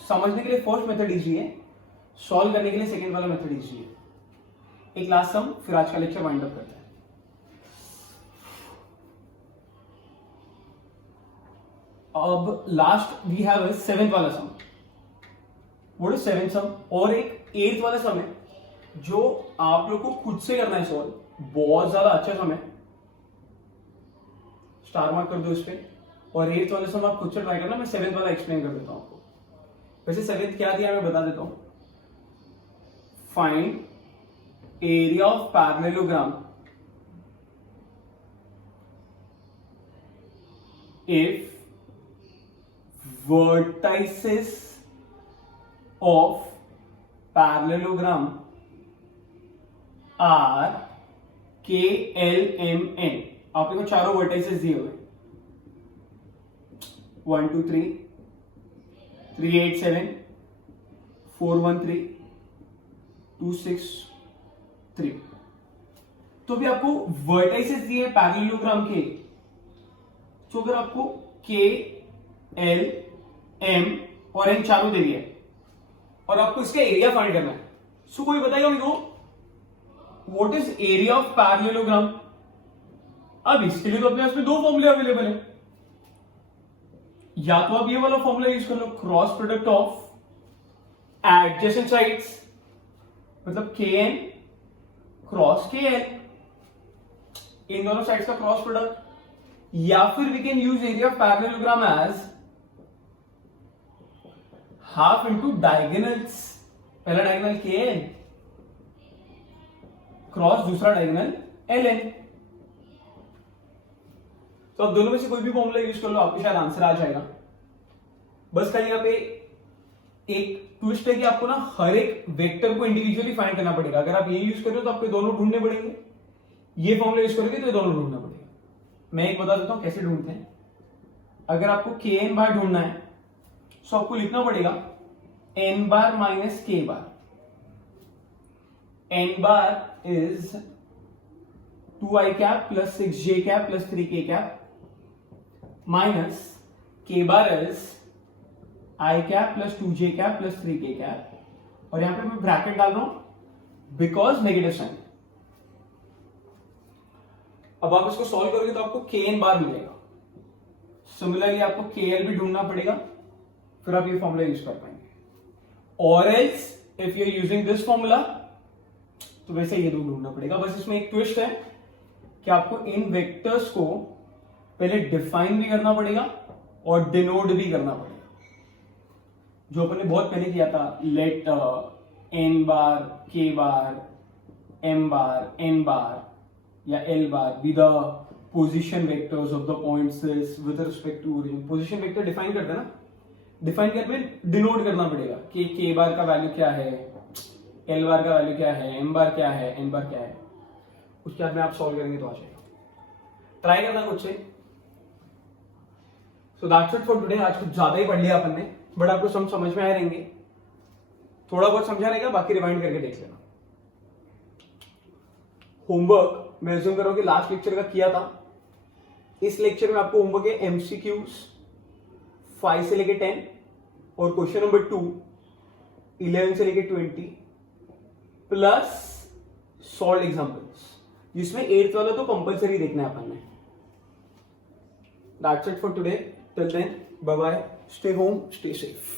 समझने के लिए फर्स्ट मेथड इजी है, सॉल्व करने के लिए सेकेंड वाला मेथड इजी है। एक लास्ट सम, फिर आज का लेक्चर वाइंड अप करते हैं। अब last we have a 7th वाला सम। व्हाट इज 7th सम? और एक 8th वाला सम है जो आप लोग को खुद से करना है सॉल्व। बहुत ज्यादा अच्छा सम है, स्टार मार्क कर दो इस पे। और 8th वाले सम आप खुद से ट्राई करना, मैं 7th वाला एक्सप्लेन कर देता हूं आपको। वैसे 7th क्या दिया मैं बता देता हूं। Find area of parallelogram if vertices of parallelogram are K, L, M, N। आपने को चारों वर्टाइसेस दिए हुए 1 2 3 3 8 7 4 1 3 2 6 3। तो भी आपको वर्टाइसेस दिए पैरेललोग्राम के। तो अगर आपको K, L, M और N चारों दे दिए और आपको इसका एरिया फाइंड करना है, सो कोई बताएगा मेरे को what is area of parallelogram? अब इसके लिए तो अपने पास में दो फॉर्मूले अवेलेबल है। या तो आप ये वाला फॉर्मूला यूज कर लो, cross product of adjacent sides, मतलब KN क्रॉस KL। इन दोनों साइड्स का क्रॉस प्रोडक्ट, या फिर we can use area of parallelogram as half into diagonals. पहला डायगोनल के एन क्रॉस दूसरा डायगोनल एल एन। तो आप दोनों में से कोई भी फॉर्मूला यूज कर लो, आपके शायद आंसर आ जाएगा। बस खाली यहाँ पे एक ट्विस्ट है कि आपको ना हर एक वेक्टर को इंडिविजुअली फाइंड करना पड़ेगा। अगर आप ये यूज कर रहे हो तो आपको दोनों ढूंढने पड़ेंगे, ये फॉर्मूला यूज करोगे तो ये दोनों ढूंढना पड़ेगा। मैं एक बता देता हूं कैसे ढूंढते हैं। अगर आपको के एन बार ढूंढना है तो आपको लिखना पड़ेगा N bar minus K bar. N bar is 2i cap plus 6j cap plus 3k cap minus K bar is i cap plus 2j cap plus 3k cap, और यहां पे मैं ब्रैकेट डाल रहा हूं बिकॉज नेगेटिव साइन। अब आप इसको सॉल्व करोगे तो आपको के एन बार मिलेगा। सिमिलरली आपको के एल भी ढूंढना पड़ेगा, फिर आप ये फॉर्मूला यूज कर पाएंगे। और else if you are using this formula तो वैसे ये ढूंढना पड़ेगा। बस इसमें एक ट्विस्ट है कि आपको इन वेक्टर्स को पहले डिफाइन भी करना पड़ेगा और डिनोट भी करना पड़ेगा, जो अपन ने बहुत पहले किया था। लेट एन बार, के बार, एम बार, एन बार या l bar be the position vectors of the points with respect to origin. Position vector define करते हैं ना, डिफाइन करके डिनोट करना पड़ेगा कि के बार का वैल्यू क्या है, एल बार का वैल्यू क्या है, एम बार क्या है, एन बार क्या है। उसके बाद में आप सॉल्व करेंगे तो आ जाएगा। ट्राई करना कुछ से। So that's it for today. आज कुछ ज्यादा ही पढ़ लिया अपन ने, बट आपको समझ में आए रहेंगे। थोड़ा बहुत समझा रहेगा, बाकी रिवाइंड करके देख लेना। होमवर्क मैं अज्यूम कर रहा हूं कि लास्ट लेक्चर का किया था। इस लेक्चर में आपको होमवर्क है एमसीक्यूज 5 से लेके 10 और क्वेश्चन नंबर 2 11 से लेके 20 प्लस सॉल्व एग्जांपल्स, जिसमें 8th वाला तो कंपलसरी देखना है अपन ने। That's it for today. Till then bye bye, stay home, stay safe.